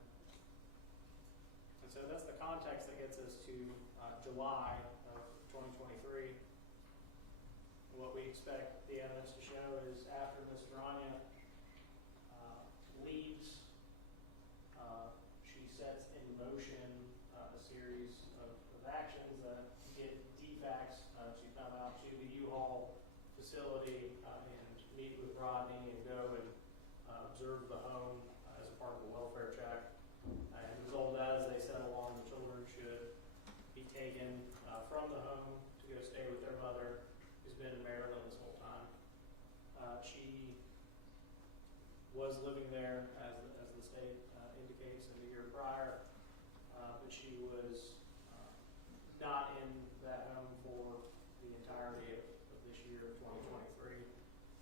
And so that's the context that gets us to July of 2023. What we expect the evidence to show is after Ms. Taranya leaves, she sets in motion a series of actions that get DFACS to come out to the U-Haul facility and meet with Rodney and go and observe the home as a part of a welfare check. And the result, as they settle on, the children should be taken from the home to go stay with their mother, who's been in Maryland this whole time. She was living there, as the state indicates, in the year prior, but she was not in that home for the entirety of this year, 2023.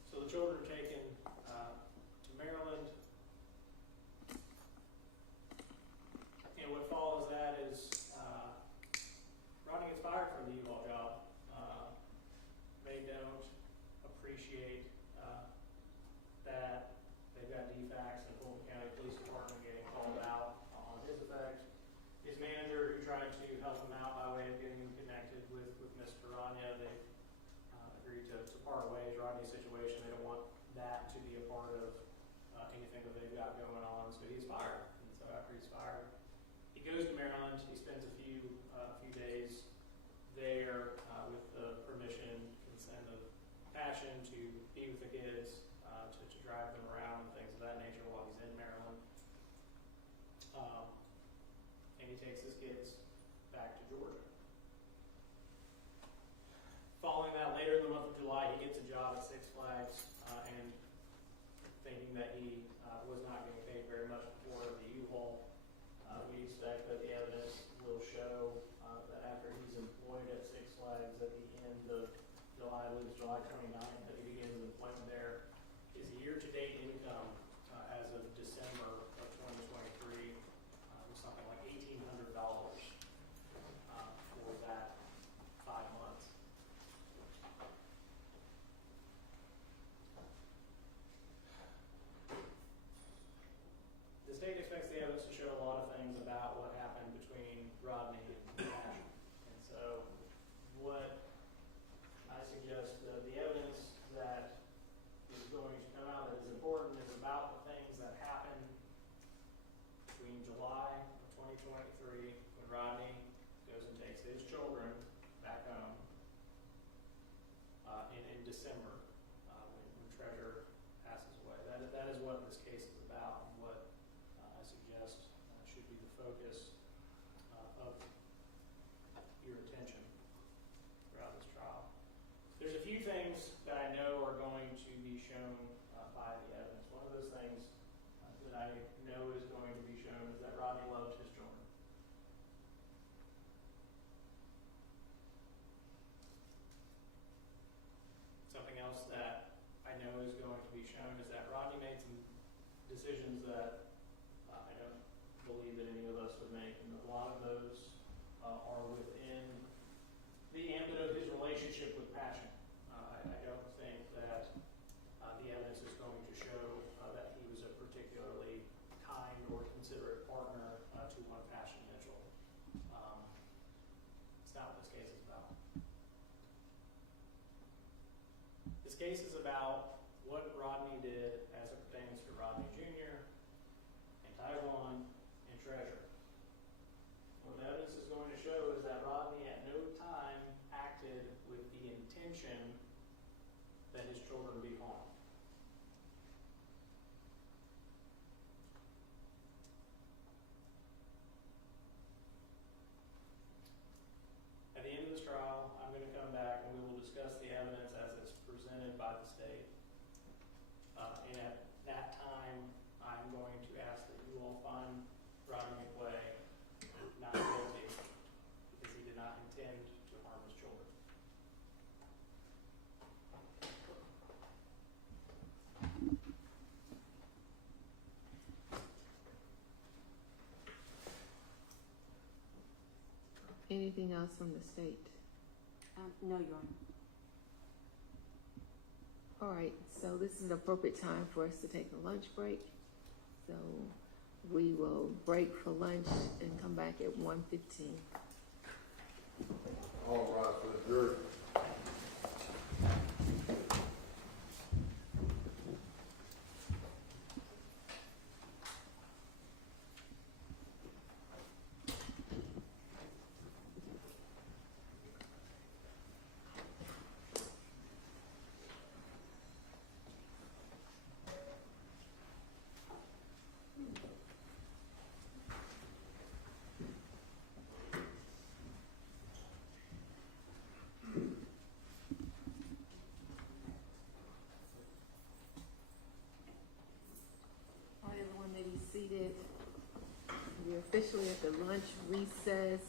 So the children are taken to Maryland, and what follows that is Rodney gets fired from the U-Haul job. They don't appreciate that they've got DFACS and Fulton County Police Department getting called out on his effect. His manager, who tried to help him out by way of getting him connected with Ms. Taranya, they agreed to part ways. Rodney's situation, they don't want that to be a part of anything that they've got going on, so he's fired. And so after he's fired, he goes to Maryland. He spends a few days there with the permission, consent of Passion to be with the kids, to drive them around and things of that nature while he's in Maryland. And he takes his kids back to Georgia. Following that, later in the month of July, he gets a job at Six Flags, and thinking that he was not getting paid very much for the U-Haul, we expect that the evidence will show that after he's employed at Six Flags at the end of July, I believe it's July 29th, that he begins employment there. His year-to-date income as of December of 2023 was something like $1,800 for that 5 months. The state expects the evidence to show a lot of things about what happened between Rodney and Passion. And so what I suggest, the evidence that is going to come out that is important is about the things that happened between July of 2023, when Rodney goes and takes his children back home, and in December, when Treasure passes away. That is what this case is about, and what I suggest should be the focus of your attention throughout this trial. There's a few things that I know are going to be shown by the evidence. One of those things that I know is going to be shown is that Rodney loved his children. Something else that I know is going to be shown is that Rodney made some decisions that I don't believe that any of us would make, and a lot of those are within the ambit of his relationship with Passion. I don't think that the evidence is going to show that he was a particularly kind or considerate partner to one Passion Mitchell. It's not what this case is about. This case is about what Rodney did as it pertains to Rodney Jr. and Taiwan and Treasure. that his children be harmed. At the end of this trial, I'm going to come back and we will discuss the evidence as it's presented by the state. And at that time, I'm going to ask that you all find Rodney McWeay not guilty because he did not intend to harm his children. Anything else from the state? No, Your Honor. All right, so this is an appropriate time for us to take a lunch break. So we will break for lunch and come back at 1:15. All rise for the jury. All right, everyone may be seated. We're officially at the lunch recess,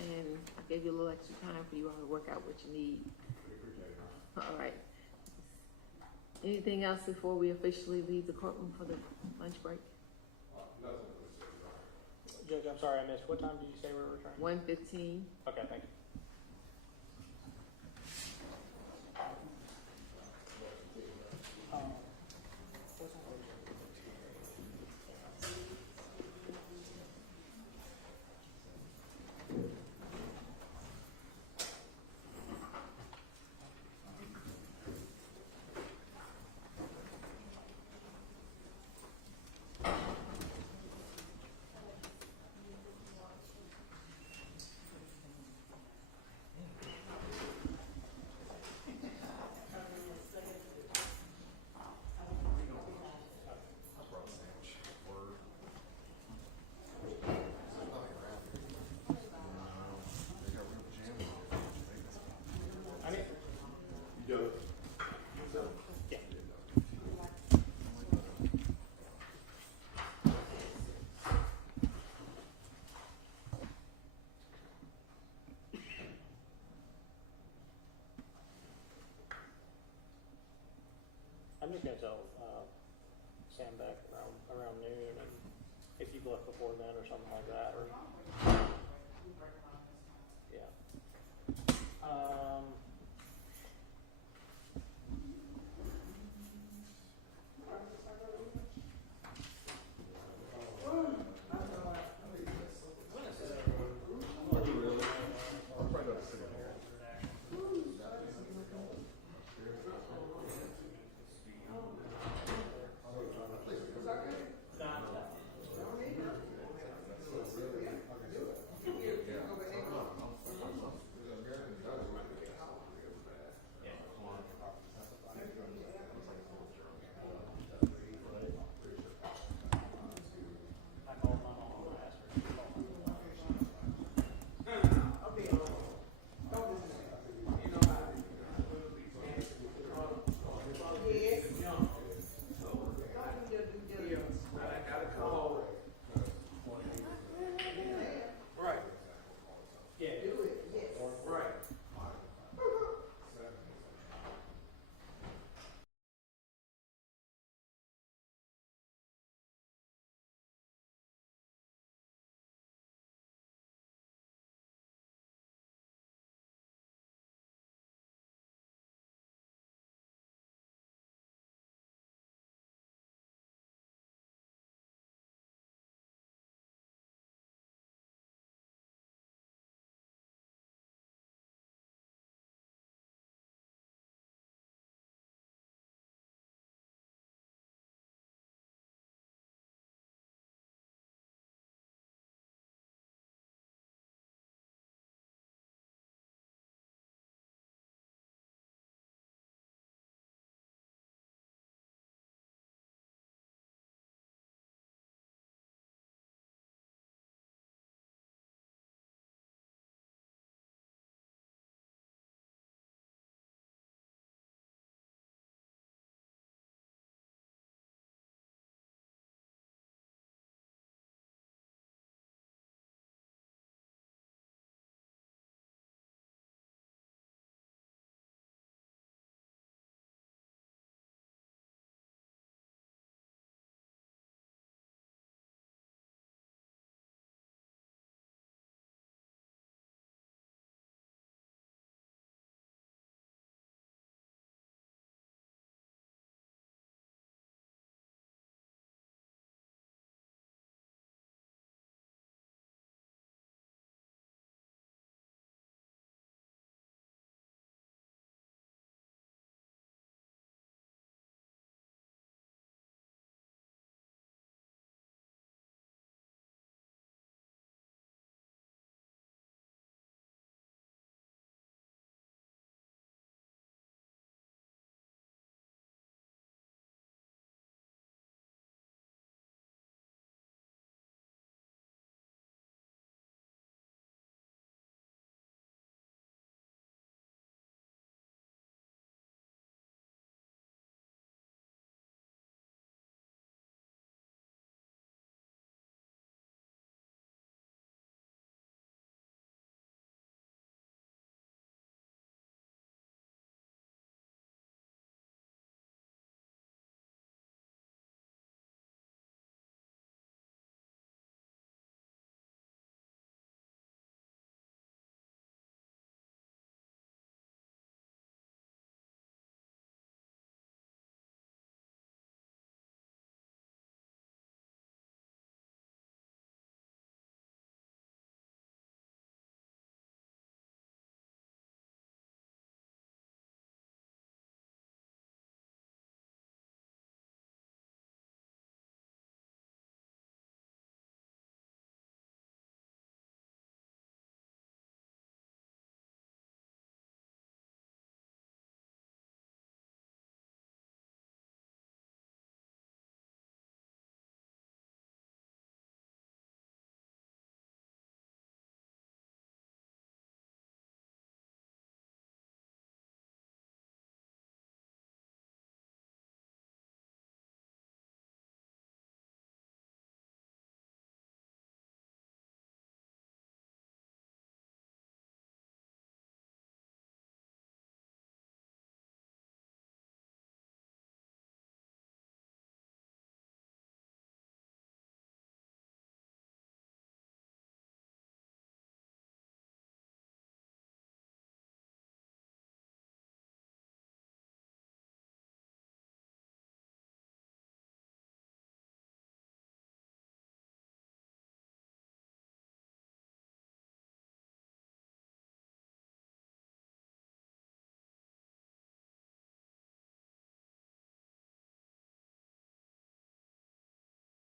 and I gave you a little extra time for you all to work out what you need. All right. Anything else before we officially leave the courtroom for the lunch break? Judge, I'm sorry I missed. What time did you say we were returning? 1:15. Okay, thank you. I'm just gonna tell Sam back around noon, and if you've left before then or something like that, or yeah.